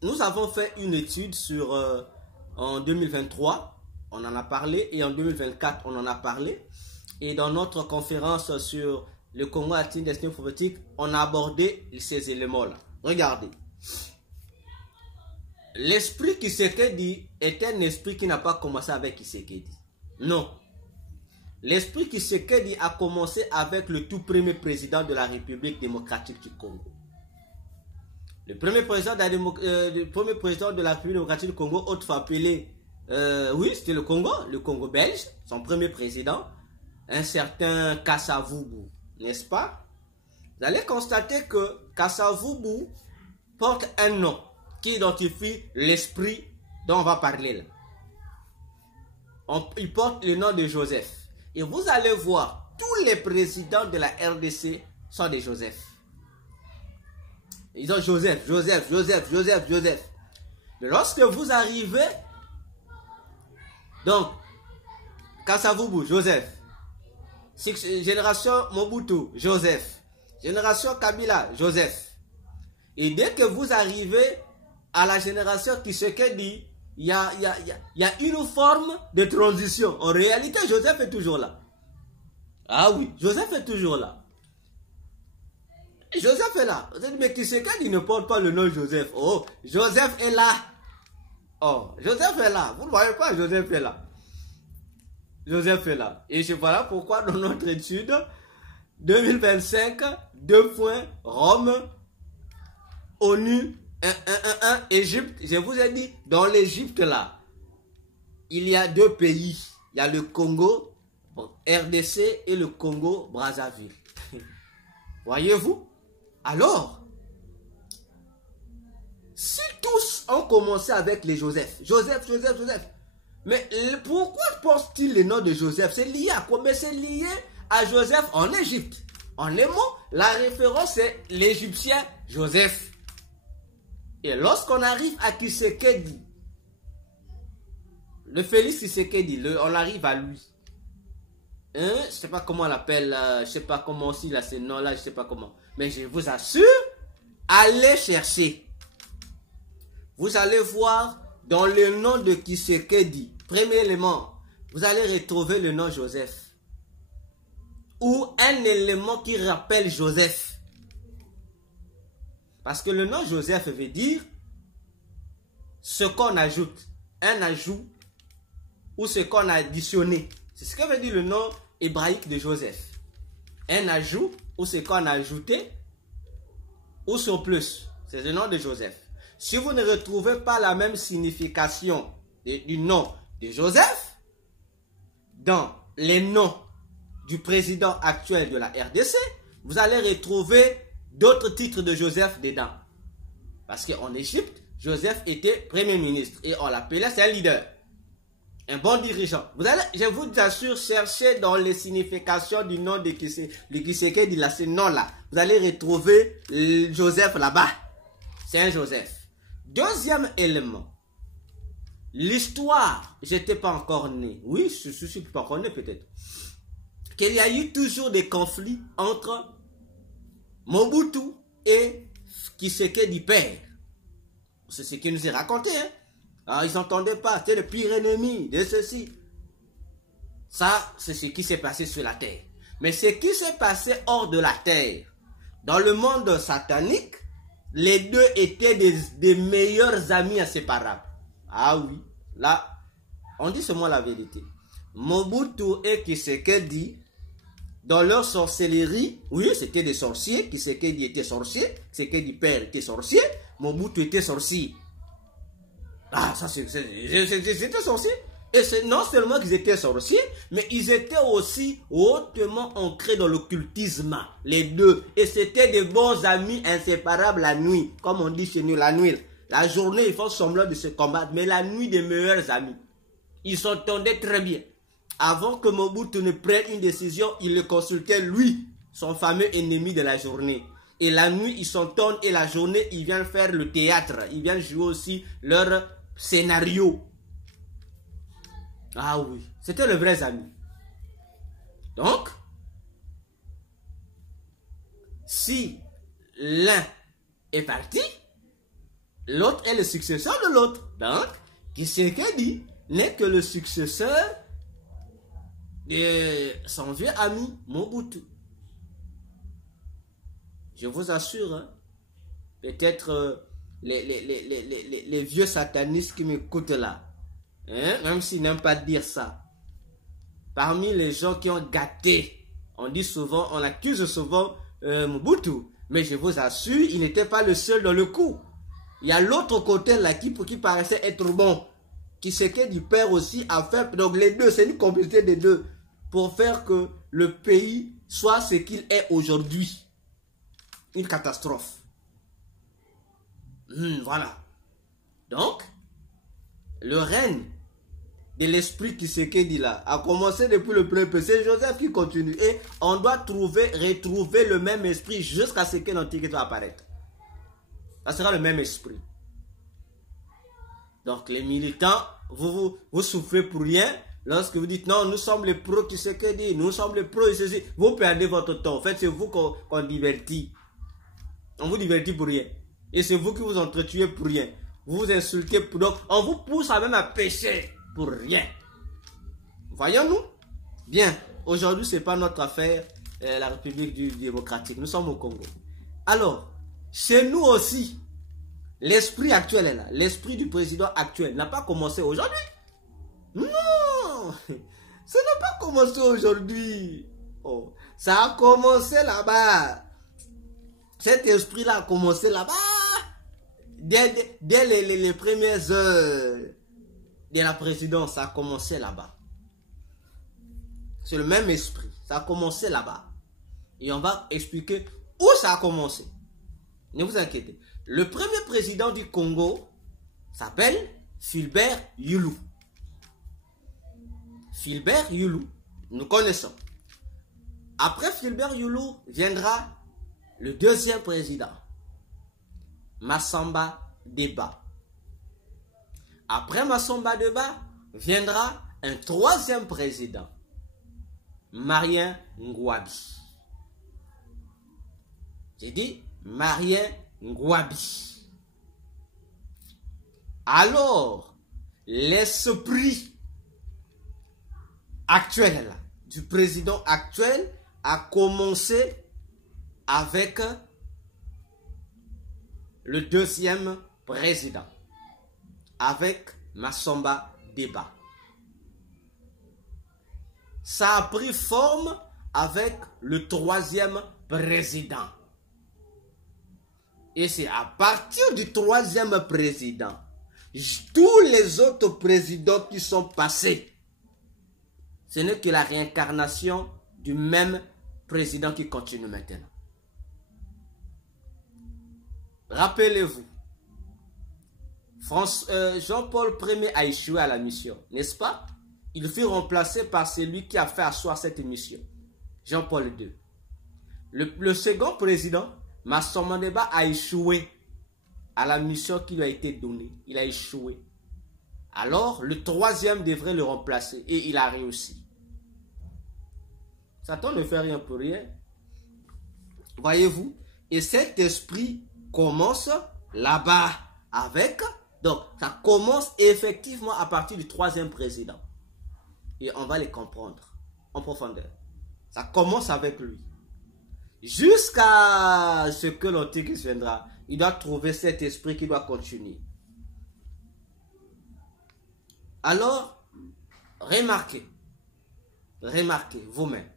Nous avons fait une étude sur en 2023, on en a parlé, et en 2024, on en a parlé. Et dans notre conférence sur le Congo atteint des destin prophétique, on a abordé ces éléments-là. Regardez. L'esprit Kisekedi est un esprit qui n'a pas commencé avec Kisekedi. Non. L'esprit Kisekedi a commencé avec le tout premier président de la République démocratique du Congo. Le premier président de la République démocratique du Congo, autrefois appelé, oui, c'était le Congo belge, son premier président, un certain Kasavubu, n'est-ce pas? Vous allez constater que Kasavubu porte un nom qui identifie l'esprit dont on va parler là. Il porte le nom de Joseph. Et vous allez voir, tous les présidents de la RDC sont des Joseph. Ils ont Joseph. Mais lorsque vous arrivez, donc, Kasavubu, Joseph. Génération Mobutu, Joseph. Génération Kabila, Joseph. Et dès que vous arrivez à la génération Tshisekedi, il y a une forme de transition. En réalité, Joseph est toujours là. Ah oui, Joseph est toujours là. Joseph est là. Vous dites, mais Tshisekedi ne porte pas le nom Joseph. Oh, Joseph est là. Oh, Joseph est là. Vous ne voyez pas, Joseph est là. Joseph est là. Et c'est voilà pourquoi dans notre étude 2025, 2 points, Rome, ONU, 1, Égypte. Je vous ai dit, dans l'Égypte là, il y a 2 pays. Il y a le Congo, RDC et le Congo, Brazzaville. Voyez-vous? Alors, si tous ont commencé avec les Joseph, mais pourquoi porte-t-il le nom de Joseph? C'est lié à quoi? Mais c'est lié à Joseph en Égypte. En les mots, la référence c'est l'Égyptien Joseph. Et lorsqu'on arrive à Tshisekedi, le Félix Tshisekedi, on arrive à lui. Je ne sais pas comment on l'appelle, je ne sais pas comment aussi là, ce nom-là, je ne sais pas comment. Mais je vous assure, allez chercher. Vous allez voir dans le nom de Tshisekedi, premier élément, vous allez retrouver le nom Joseph. Ou un élément qui rappelle Joseph. Parce que le nom Joseph veut dire ce qu'on ajoute. Un ajout ou ce qu'on a additionné. C'est ce que veut dire le nom hébraïque de Joseph. Un ajout ou ce qu'on a ajouté ou son plus. C'est le nom de Joseph. Si vous ne retrouvez pas la même signification du nom de Joseph dans les noms du président actuel de la RDC, vous allez retrouver d'autres titres de Joseph dedans. Parce qu'en Égypte, Joseph était premier ministre et on l'appelait, c'est un leader. Un bon dirigeant. Vous allez, je vous assure, chercher dans les significations du nom de Kisekedi, là, ce nom-là. Vous allez retrouver Joseph là-bas. C'est un Joseph. Deuxième élément. L'histoire. J'étais pas encore né. Oui, je suis pas encore né peut-être. Qu'il y a eu toujours des conflits entre Mobutu et Kisekedi père. C'est ce qui nous est raconté, hein. Ah, ils n'entendaient pas, c'était le pire ennemi de ceci. Ça, c'est ce qui s'est passé sur la terre. Mais ce qui s'est passé hors de la terre, dans le monde satanique, les deux étaient des meilleurs amis inséparables. Ah oui, là, on dit seulement la vérité. Mobutu et Kisekedi, dans leur sorcellerie, oui, c'était des sorciers. Kisekedi était sorcier, Kisekedi père était sorcier, Mobutu était sorcier. Ah, ça c'était sorcier. Et c'est non seulement qu'ils étaient sorciers, mais ils étaient aussi hautement ancrés dans l'occultisme, les deux. Et c'était des bons amis inséparables la nuit, comme on dit chez nous, la nuit. La journée, ils font semblant de se combattre, mais la nuit, des meilleurs amis. Ils s'entendaient très bien. Avant que Mobutu ne prenne une décision, il le consultait lui, son fameux ennemi de la journée. Et la nuit, ils s'entendent et la journée, ils viennent faire le théâtre. Ils viennent jouer aussi leur scénario. Ah oui, c'était le vrai ami. Donc, si l'un est parti, l'autre est le successeur de l'autre. Donc, Kisekedi n'est que le successeur de son vieux ami Mobutu. Je vous assure, hein, peut-être les vieux satanistes qui m'écoutent là, hein, même s'ils n'aiment pas dire ça, parmi les gens qui ont gâté, on dit souvent, on accuse souvent Mobutu, mais je vous assure, il n'était pas le seul dans le coup. Il y a l'autre côté là qui paraissait être bon, qui c'est que du père aussi a fait, donc les deux, c'est une complicité des deux, pour faire que le pays soit ce qu'il est aujourd'hui. Une catastrophe. Voilà. Donc, le règne de l'esprit Kisekedi là a commencé depuis le premier. C'est Joseph qui continue. Et on doit retrouver le même esprit jusqu'à ce que l'Antiquité va apparaître. Ça sera le même esprit. Donc, les militants, vous souffrez pour rien. Lorsque vous dites non, nous sommes les pros Kisekedi, nous sommes les pros ceci, vous perdez votre temps. En fait, c'est vous qu'on divertit. On vous divertit pour rien. Et c'est vous qui vous entretuez pour rien. Vous vous insultez pour... Donc, on vous pousse à même à pécher pour rien. Voyons-nous? Bien. Aujourd'hui, ce n'est pas notre affaire, la République démocratique. Nous sommes au Congo. Alors, chez nous aussi, l'esprit actuel est là. L'esprit du président actuel n'a pas commencé aujourd'hui. Non! Ça n'a pas commencé aujourd'hui. Oh, ça a commencé là-bas. Cet esprit-là a commencé là-bas. Dès les premières heures de la présidence, ça a commencé là-bas. C'est le même esprit. Ça a commencé là-bas. Et on va expliquer où ça a commencé. Ne vous inquiétez. Le premier président du Congo s'appelle Fulbert Yulu. Fulbert Yulu, nous connaissons. Après Fulbert Yulu viendra le deuxième président, Massamba Deba. Après Massamba Deba, viendra un troisième président, Marien Ngouabi. J'ai dit Marien Ngouabi. Alors, l'esprit actuel là, du président actuel a commencé avec le deuxième président, avec Massamba Deba. Ça a pris forme avec le troisième président. Et c'est à partir du troisième président, tous les autres présidents qui sont passés, ce n'est que la réincarnation du même président qui continue maintenant. Rappelez-vous, Jean-Paul Ier a échoué à la mission, n'est-ce pas? Il fut remplacé par celui qui a fait asseoir cette mission, Jean-Paul II. Le second président, Masson Mandeba, a échoué à la mission qui lui a été donnée. Il a échoué. Alors, le troisième devrait le remplacer et il a réussi. Satan ne fait rien pour rien. Voyez-vous? Et cet esprit commence là-bas avec... Donc, ça commence effectivement à partir du troisième président. Et on va les comprendre en profondeur. Ça commence avec lui. Jusqu'à ce que l'Antichrist viendra, il doit trouver cet esprit qui doit continuer. Alors, remarquez vous-même.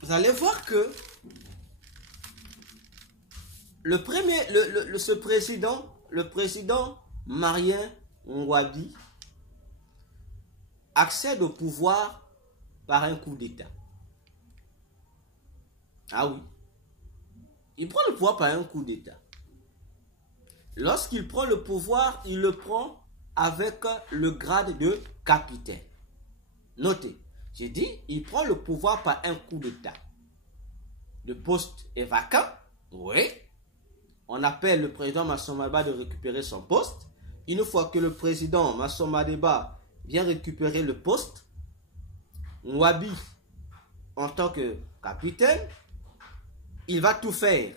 Vous allez voir que le président Marien Ngouabi accède au pouvoir par un coup d'État. Ah oui. Il prend le pouvoir par un coup d'État. Lorsqu'il prend le pouvoir, il le prend avec le grade de capitaine. Notez, j'ai dit, il prend le pouvoir par un coup d'État. Le poste est vacant. Oui. On appelle le président Masson Mandeba de récupérer son poste. Une fois que le président Masson Mandeba vient récupérer le poste, Ngouabi, en tant que capitaine, il va tout faire.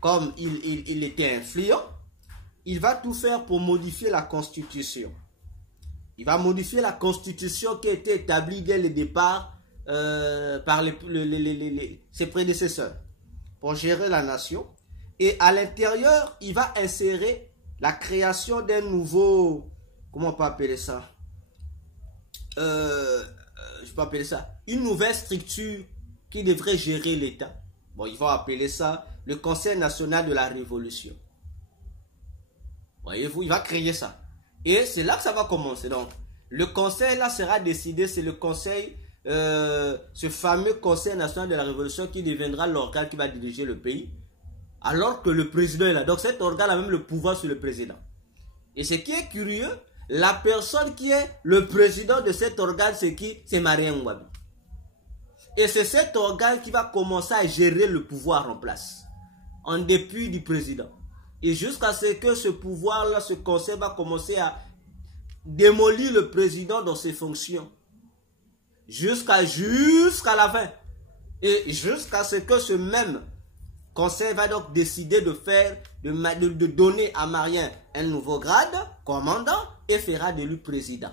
Comme il était influent, il va tout faire pour modifier la Constitution. Il va modifier la Constitution qui a été établie dès le départ par ses prédécesseurs pour gérer la nation. Et à l'intérieur, il va insérer la création d'un nouveau... Comment on peut appeler ça? Je peux appeler ça une nouvelle structure qui devrait gérer l'État. Bon, il va appeler ça le Conseil national de la Révolution. Voyez-vous, il va créer ça. Et c'est là que ça va commencer. Donc, le conseil là sera décidé, c'est le conseil, ce fameux Conseil national de la Révolution qui deviendra l'organe qui va diriger le pays. Alors que le président est là. Donc cet organe a même le pouvoir sur le président. Et ce qui est curieux, la personne qui est le président de cet organe, c'est qui? C'est Marien Ngouabi. Et c'est cet organe qui va commencer à gérer le pouvoir en place. En dépit du président. Et jusqu'à ce que ce pouvoir-là, ce conseil va commencer à démolir le président dans ses fonctions. Jusqu'à la fin. Et jusqu'à ce que ce même conseil va donc décider de donner à Marien un nouveau grade, commandant, et fera de lui président.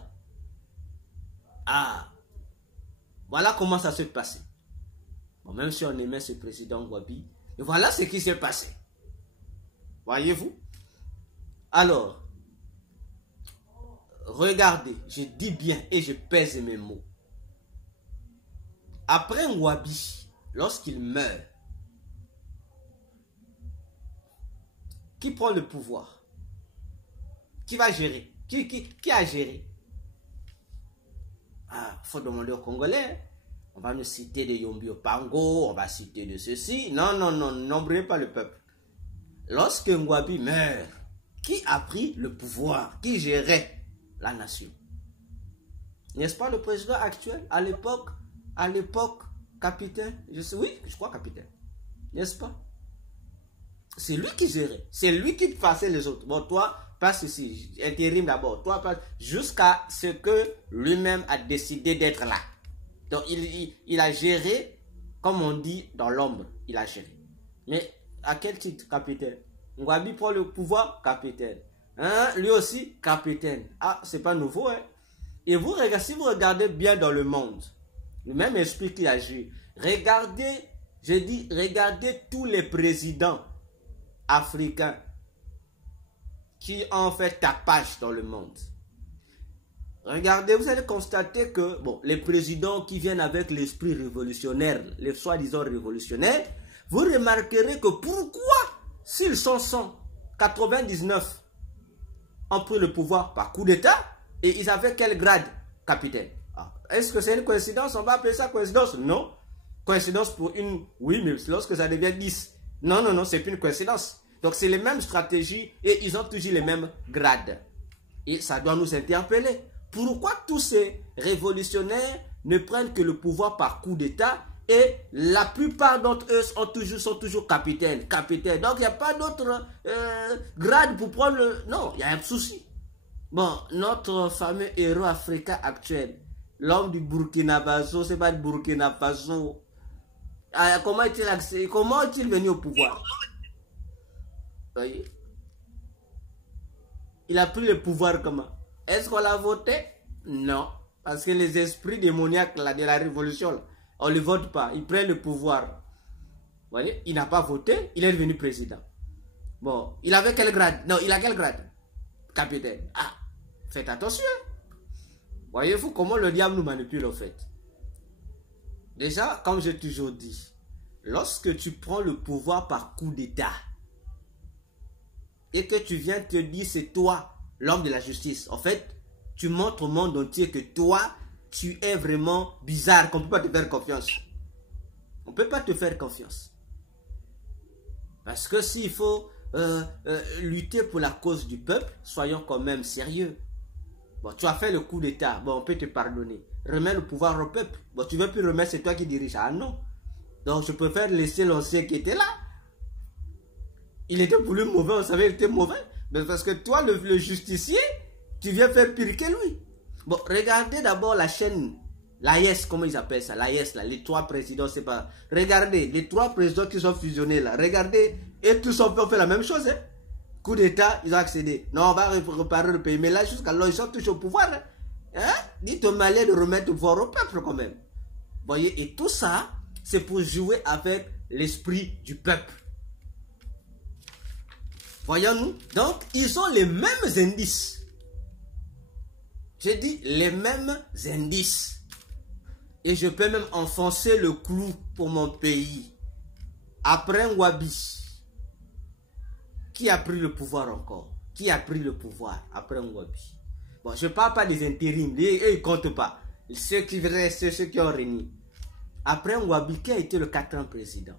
Ah, voilà comment ça s'est passé. Bon, même si on aimait ce président Ngouabi, voilà ce qui s'est passé. Voyez-vous? Alors, regardez, je dis bien et je pèse mes mots. Après Ngouabi, lorsqu'il meurt, qui prend le pouvoir? Qui va gérer? Qui a géré? Ah, il faut demander aux Congolais. On va nous citer de Yombi Opango, on va citer de ceci. Non, n'ombrez pas le peuple. Lorsque Ngouabi meurt, qui a pris le pouvoir? Qui gérait la nation? N'est-ce pas le président actuel? À l'époque, capitaine, oui, je crois capitaine. N'est-ce pas? C'est lui qui gérait. C'est lui qui passait les autres. Bon, toi, passe ici. Intérim d'abord. Toi, passe jusqu'à ce que lui-même a décidé d'être là. Donc, il a géré, comme on dit, dans l'ombre. Il a géré. Mais à quel titre, capitaine? Ngouabi prend le pouvoir, capitaine. Hein? Lui aussi, capitaine. Ah, c'est pas nouveau, hein? Et vous, si vous regardez bien dans le monde, le même esprit qui agit, regardez, je dis, regardez tous les présidents africains qui ont fait tapage dans le monde. Regardez, vous allez constater que bon, les présidents qui viennent avec l'esprit révolutionnaire, les soi-disant révolutionnaires, vous remarquerez que pourquoi, s'ils sont 199 ont pris le pouvoir par coup d'État, et ils avaient quel grade? Capitaine. Ah, est-ce que c'est une coïncidence? On va appeler ça coïncidence? Non. Coïncidence pour une... Oui, mais lorsque ça devient 10, Non, non, non, c'est plus une coïncidence. Donc c'est les mêmes stratégies et ils ont toujours les mêmes grades. Et ça doit nous interpeller. Pourquoi tous ces révolutionnaires ne prennent que le pouvoir par coup d'État et la plupart d'entre eux sont toujours capitaines. Donc il n'y a pas d'autre grade pour prendre le... Non, il y a un souci. Bon, notre fameux héros africain actuel, l'homme du Burkina Faso, c'est pas du Burkina Faso. Comment est-il venu au pouvoir? Voyez? Il a pris le pouvoir comment? Est-ce qu'on l'a voté? Non. Parce que les esprits démoniaques là, de la révolution, là, on ne les vote pas. Ils prennent le pouvoir. Vous voyez? Il n'a pas voté, il est devenu président. Bon, il avait quel grade? Non, il a quel grade? Capitaine. Ah, faites attention. Voyez-vous comment le diable nous manipule au fait? Déjà, comme j'ai toujours dit, lorsque tu prends le pouvoir par coup d'État et que tu viens te dire c'est toi l'homme de la justice, en fait, tu montres au monde entier que toi, tu es vraiment bizarre, qu'on ne peut pas te faire confiance. On ne peut pas te faire confiance. Parce que s'il faut lutter pour la cause du peuple, soyons quand même sérieux. Bon, tu as fait le coup d'État, bon, on peut te pardonner. Remets le pouvoir au peuple. Bon, tu ne veux plus remettre, c'est toi qui diriges. Ah non. Donc, je préfère laisser l'ancien qui était là. Il était pour lui mauvais, on savait qu'il était mauvais. Mais parce que toi, le justicier, tu viens faire pire que lui. Bon, regardez d'abord la chaîne, l'AES, comment ils appellent ça, l'AES, là, les 3 présidents, c'est pas... Regardez, les 3 présidents qui sont fusionnés là, regardez, et tous ont fait la même chose, hein. Coup d'État, ils ont accédé. Non, on va réparer le pays. Mais là, jusqu'à là, ils sont tous au pouvoir. Hein? Dites aux Maliens de remettre le pouvoir au peuple quand même. Vous voyez, et tout ça, c'est pour jouer avec l'esprit du peuple. Voyons-nous. Donc, ils ont les mêmes indices. J'ai dit les mêmes indices. Et je peux même enfoncer le clou pour mon pays. Après Ngouabi, qui a pris le pouvoir encore? Qui a pris le pouvoir après Ngouabi? Bon, je ne parle pas des intérims. Eux, ils ne comptent pas. Ceux qui restent, ceux qui ont régné. Après Ngouabi, qui a été le 4e président?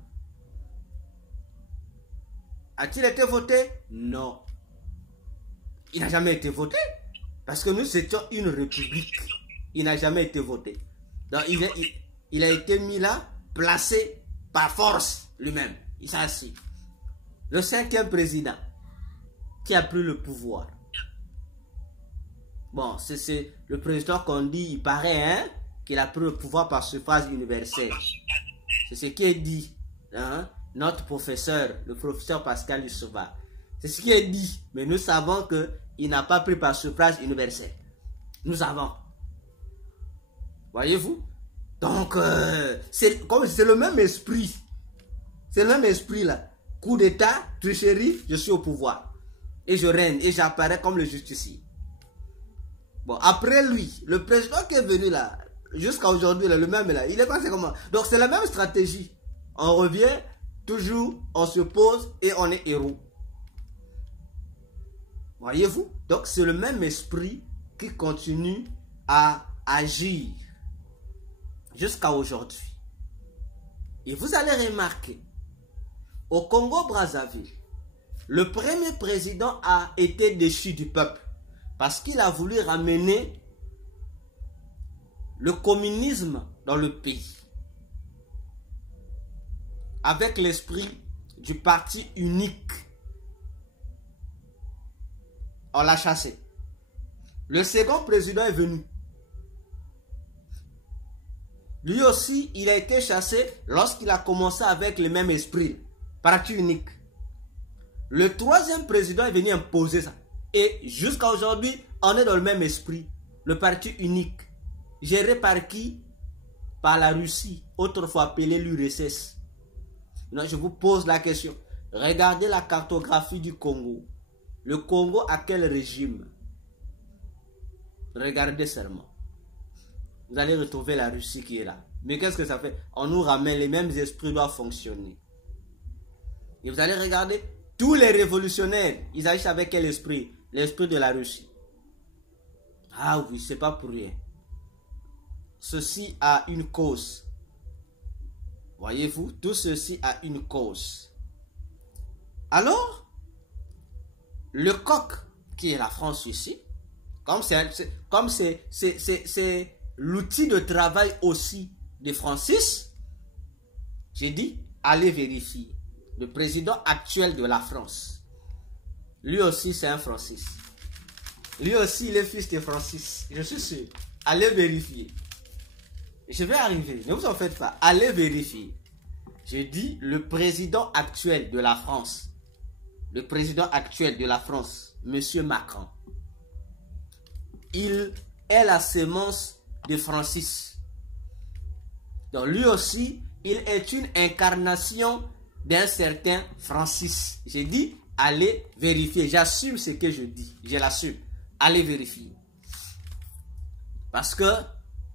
A-t-il été voté? Non. Il n'a jamais été voté. Parce que nous étions une république. Il n'a jamais été voté. Donc, il a été mis là, placé par force lui-même. Il s'est assis. Le 5e président qui a pris le pouvoir. Bon, c'est le président qu'on dit, il paraît, hein, qu'il a pris le pouvoir par suffrage universel. C'est ce qui est dit, hein, notre professeur, le professeur Pascal Youssouba. C'est ce qui est dit, mais nous savons qu'il n'a pas pris par suffrage universel. Nous savons. Voyez-vous? Donc, c'est le même esprit. C'est le même esprit là. Coup d'État, tricherie, je suis au pouvoir. Et je règne, et j'apparais comme le justicier. Bon, après lui, le président qui est venu là, jusqu'à aujourd'hui, le même là, il est passé comment? Donc c'est la même stratégie. On revient, toujours, on se pose et on est héros. Voyez-vous? Donc c'est le même esprit qui continue à agir jusqu'à aujourd'hui. Et vous allez remarquer, au Congo-Brazzaville, le premier président a été déchu du peuple parce qu'il a voulu ramener le communisme dans le pays avec l'esprit du parti unique. On l'a chassé. Le second président est venu. Lui aussi, il a été chassé lorsqu'il a commencé avec le même esprit. Parti unique. Le 3e président est venu imposer ça. Et jusqu'à aujourd'hui, on est dans le même esprit. Le parti unique. Géré par qui? Par la Russie. Autrefois appelée l'URSS. Non, je vous pose la question. Regardez la cartographie du Congo. Le Congo a quel régime? Regardez seulement. Vous allez retrouver la Russie qui est là. Mais qu'est-ce que ça fait? On nous ramène, les mêmes esprits doivent fonctionner. Et vous allez regarder, tous les révolutionnaires, ils agissent avec quel esprit? L'esprit de la Russie. Ah oui, c'est pas pour rien. Ceci a une cause. Voyez-vous, tout ceci a une cause. Alors, le coq qui est la France ici, comme c'est l'outil de travail aussi de Francis, j'ai dit, allez vérifier. Le président actuel de la France, lui aussi c'est un Francis. Lui aussi il est fils de Francis, je suis sûr. Allez vérifier. Je vais arriver, ne vous en faites pas, allez vérifier. J'ai dit, le président actuel de la France, le président actuel de la France, Monsieur Macron, il est la sémence de Francis. Donc lui aussi, il est une incarnation d'un certain Francis. J'ai dit, allez vérifier. J'assume ce que je dis. Je l'assume. Allez vérifier. Parce que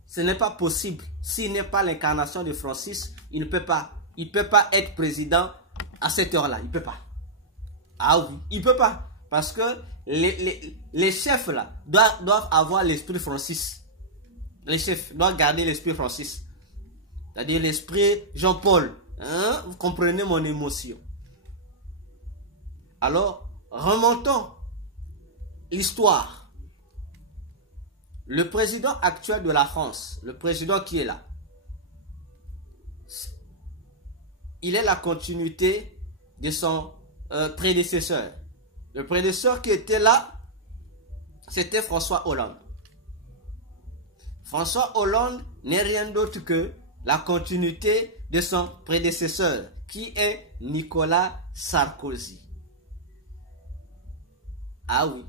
ce n'est pas possible. S'il n'est pas l'incarnation de Francis, il ne peut pas. Il ne peut pas être président à cette heure-là. Il ne peut pas. Ah oui, il ne peut pas. Parce que les chefs là doivent avoir l'esprit Francis. Les chefs doivent garder l'esprit Francis. C'est-à-dire l'esprit Jean-Paul. Hein? Vous comprenez mon émotion. Alors, remontons l'histoire. Le président actuel de la France, le président qui est là, il est la continuité de son prédécesseur. Le prédécesseur qui était là, c'était François Hollande. François Hollande n'est rien d'autre que la continuité de son prédécesseur, qui est Nicolas Sarkozy. Ah oui,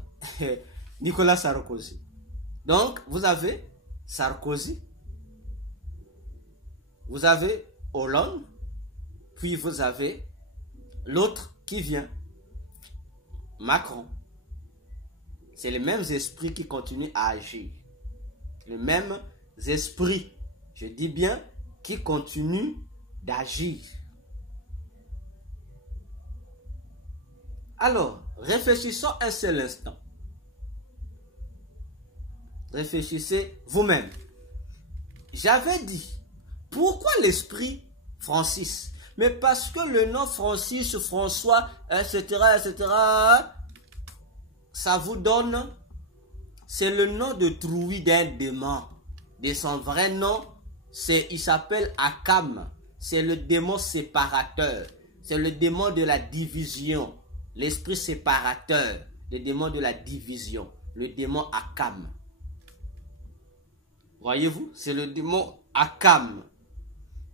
Nicolas Sarkozy. Donc, vous avez Sarkozy, vous avez Hollande, puis vous avez l'autre qui vient, Macron. C'est les mêmes esprits qui continuent à agir. Les mêmes esprits, je dis bien, qui continuent d'agir. Alors, réfléchissons un seul instant. Réfléchissez vous-même. J'avais dit, pourquoi l'esprit Francis? Mais parce que le nom Francis, François, etc., etc., ça vous donne, c'est le nom de Trouy d'un démon. De son vrai nom, il s'appelle Akam. C'est le démon séparateur. C'est le démon de la division. L'esprit séparateur. Le démon de la division. Le démon Akam. Voyez-vous, c'est le démon Akam.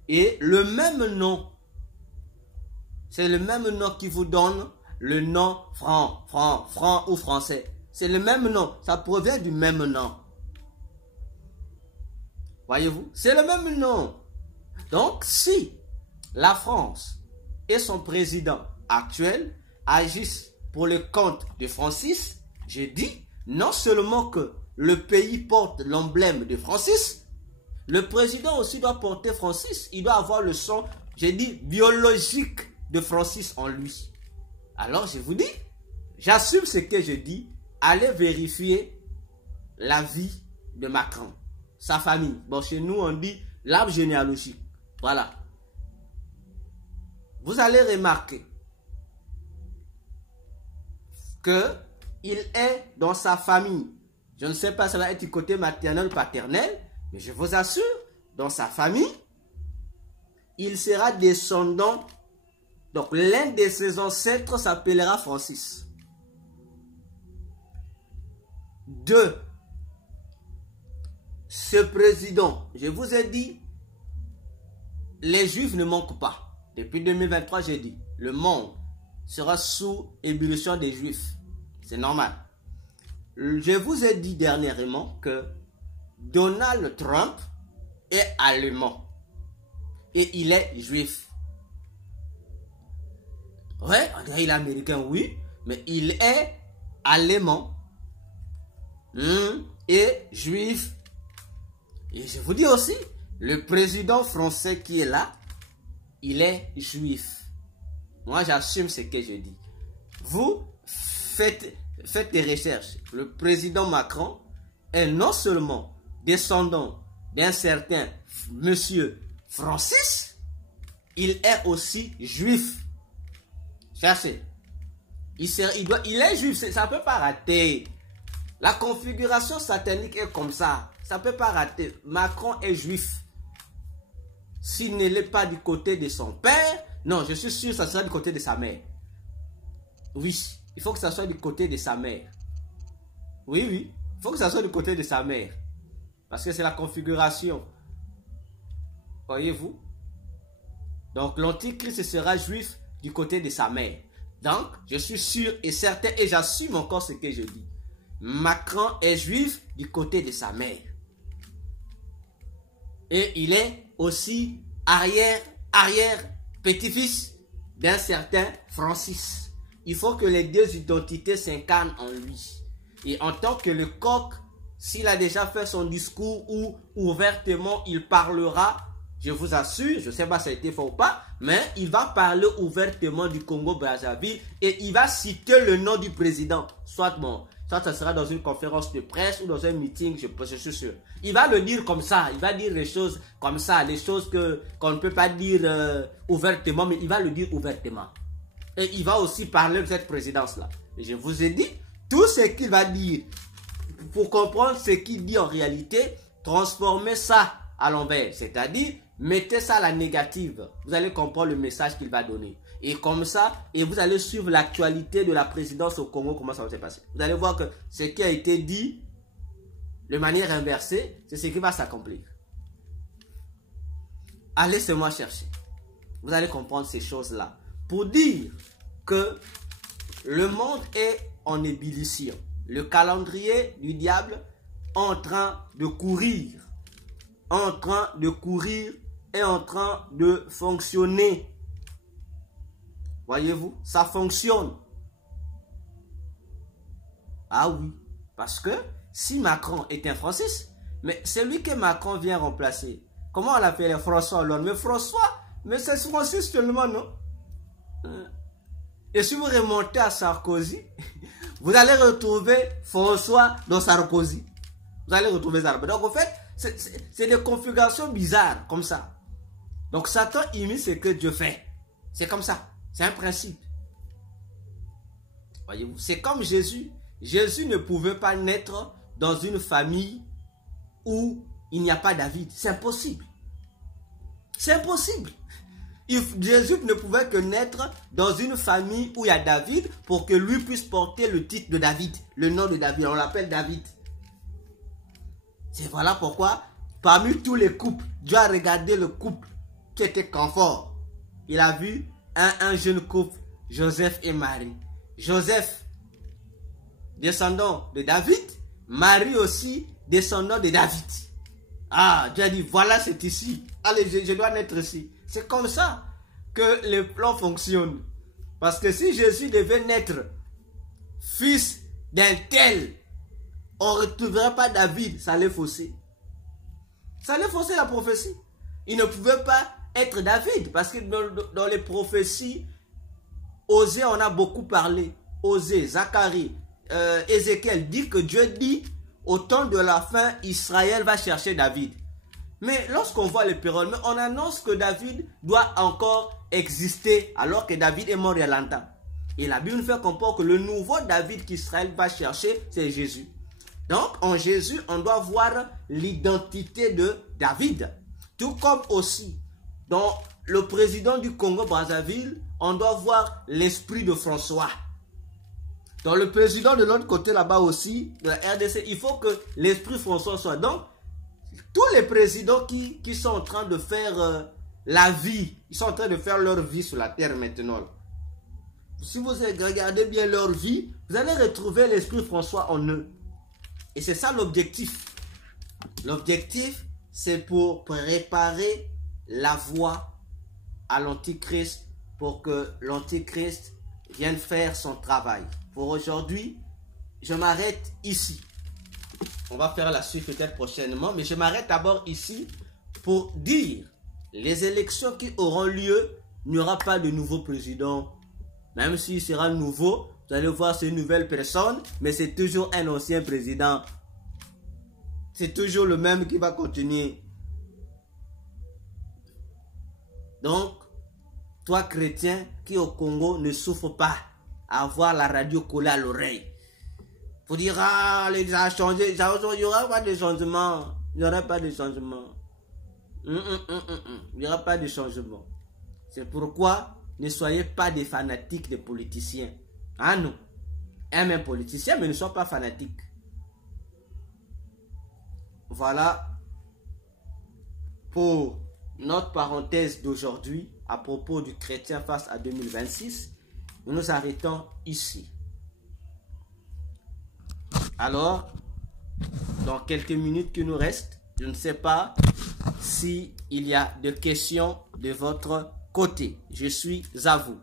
Et le même nom, c'est le même nom qui vous donne le nom franc ou français. C'est le même nom, ça provient du même nom. Voyez-vous, c'est le même nom. Donc, si la France et son président actuel agissent pour le compte de Francis, j'ai dit non seulement que le pays porte l'emblème de Francis, le président aussi doit porter Francis. Il doit avoir le son, j'ai dit, biologique de Francis en lui. Alors, je vous dis, j'assume ce que je dis. Allez vérifier la vie de Macron, sa famille. Bon, chez nous, on dit l'arbre généalogique. Voilà. Vous allez remarquer qu'il est dans sa famille. Je ne sais pas, ça va être du côté maternel ou paternel, mais je vous assure, dans sa famille, il sera descendant. Donc, l'un de ses ancêtres s'appellera Francis. 2. Ce président, je vous ai dit, les Juifs ne manquent pas. Depuis 2023, j'ai dit, le monde sera sous ébullition des Juifs. C'est normal. Je vous ai dit dernièrement que Donald Trump est allemand. Et il est juif. Ouais, on dirait qu'il est américain, oui. Mais il est allemand. Et juif. Et je vous dis aussi, le président français qui est là, il est juif. Moi, j'assume ce que je dis. Vous faites des recherches. Le président Macron est non seulement descendant d'un certain monsieur Francis, il est aussi juif. Cherchez. Il est juif, ça ne peut pas rater. La configuration satanique est comme ça. Ça ne peut pas rater. Macron est juif. S'il ne l'est pas du côté de son père, non, je suis sûr que ça sera du côté de sa mère. Oui, il faut que ça soit du côté de sa mère. Oui, oui, il faut que ça soit du côté de sa mère. Parce que c'est la configuration. Voyez-vous? Donc, l'antichrist sera juif du côté de sa mère. Donc, je suis sûr et certain et j'assume encore ce que je dis. Macron est juif du côté de sa mère. Et il est aussi arrière-petit-fils d'un certain Francis. Il faut que les deux identités s'incarnent en lui. Et en tant que le coq, s'il a déjà fait son discours où ouvertement il parlera, je vous assure, je ne sais pas si ça a été fait ou pas, mais il va parler ouvertement du Congo-Brazzaville et il va citer le nom du président. Soit ça sera dans une conférence de presse ou dans un meeting, je suis sûr. Il va le dire comme ça, il va dire les choses comme ça, les choses qu'on ne peut pas dire ouvertement, mais il va le dire ouvertement. Et il va aussi parler de cette présidence-là. Et je vous ai dit, tout ce qu'il va dire, pour comprendre ce qu'il dit en réalité, transformez ça à l'envers, c'est-à-dire mettez ça à la négative. Vous allez comprendre le message qu'il va donner. Et comme ça, et vous allez suivre l'actualité de la présidence au Congo, comment ça va se passer. Vous allez voir que ce qui a été dit de manière inversée, c'est ce qui va s'accomplir. Allez seulement chercher. Vous allez comprendre ces choses-là. Pour dire que le monde est en ébullition. Le calendrier du diable est en train de courir. En train de courir et en train de fonctionner. Voyez-vous, ça fonctionne. Ah oui, parce que si Macron est un Francis, mais celui que Macron vient remplacer, comment on l'appelle? François Hollande. Mais François, mais c'est Francis seulement, non? Et si vous remontez à Sarkozy, vous allez retrouver François dans Sarkozy. Vous allez retrouver Sarkozy. Donc en fait, c'est des configurations bizarres comme ça. Donc Satan imite ce que Dieu fait. C'est comme ça. C'est un principe. Voyez-vous, c'est comme Jésus. Jésus ne pouvait pas naître dans une famille où il n'y a pas David. C'est impossible. C'est impossible. Jésus ne pouvait que naître dans une famille où il y a David pour que lui puisse porter le titre de David. Le nom de David, on l'appelle David. C'est voilà pourquoi, parmi tous les couples, Dieu a regardé le couple qui était confort. Il a vu un jeune couple, Joseph et Marie. Joseph, descendant de David, Marie aussi, descendant de David. Ah, Dieu a dit, voilà, c'est ici. Allez, je dois naître ici. C'est comme ça que le plan fonctionne. Parce que si Jésus devait naître fils d'un tel, on ne retrouverait pas David, ça allait fausser. Ça allait fausser la prophétie. Il ne pouvait pas être David, parce que dans les prophéties, Osée en a beaucoup parlé. Osée, Zacharie, Ézéchiel dit que Dieu dit, au temps de la fin, Israël va chercher David. Mais lorsqu'on voit les périodes, on annonce que David doit encore exister, alors que David est mort il y a longtemps. Et la Bible nous fait comprendre que le nouveau David qu'Israël va chercher, c'est Jésus. Donc, en Jésus, on doit voir l'identité de David. Tout comme aussi, dans le président du Congo-Brazzaville, on doit voir l'esprit de François. Dans le président de l'autre côté là-bas aussi, de la RDC, il faut que l'esprit François soit. Donc, tous les présidents qui sont en train de faire la vie, ils sont en train de faire leur vie sur la terre maintenant. Si vous regardez bien leur vie, vous allez retrouver l'esprit François en eux. Et c'est ça l'objectif. L'objectif, c'est pour préparer la voie à l'Antichrist pour que l'Antichrist vienne faire son travail. Pour aujourd'hui, je m'arrête ici. On va faire la suite peut-être prochainement, mais je m'arrête d'abord ici pour dire les élections qui auront lieu, il n'y aura pas de nouveau président. Même s'il sera nouveau, vous allez voir, c'est une nouvelle personne, mais c'est toujours un ancien président. C'est toujours le même qui va continuer. Donc, toi chrétien qui au Congo ne souffre pas à avoir la radio collée à l'oreille. Pour dire, ah, ça a changé, il n'y aura pas de changement. Il n'y aura pas de changement. Il n'y aura pas de changement. C'est pourquoi ne soyez pas des fanatiques des politiciens. Ah non. Aime un politicien, mais ne sois pas fanatique. Voilà pour notre parenthèse d'aujourd'hui à propos du chrétien face à 2026. Nous nous arrêtons ici. Alors, dans quelques minutes qui nous restent, je ne sais pas s'il y a des questions de votre côté. Je suis à vous.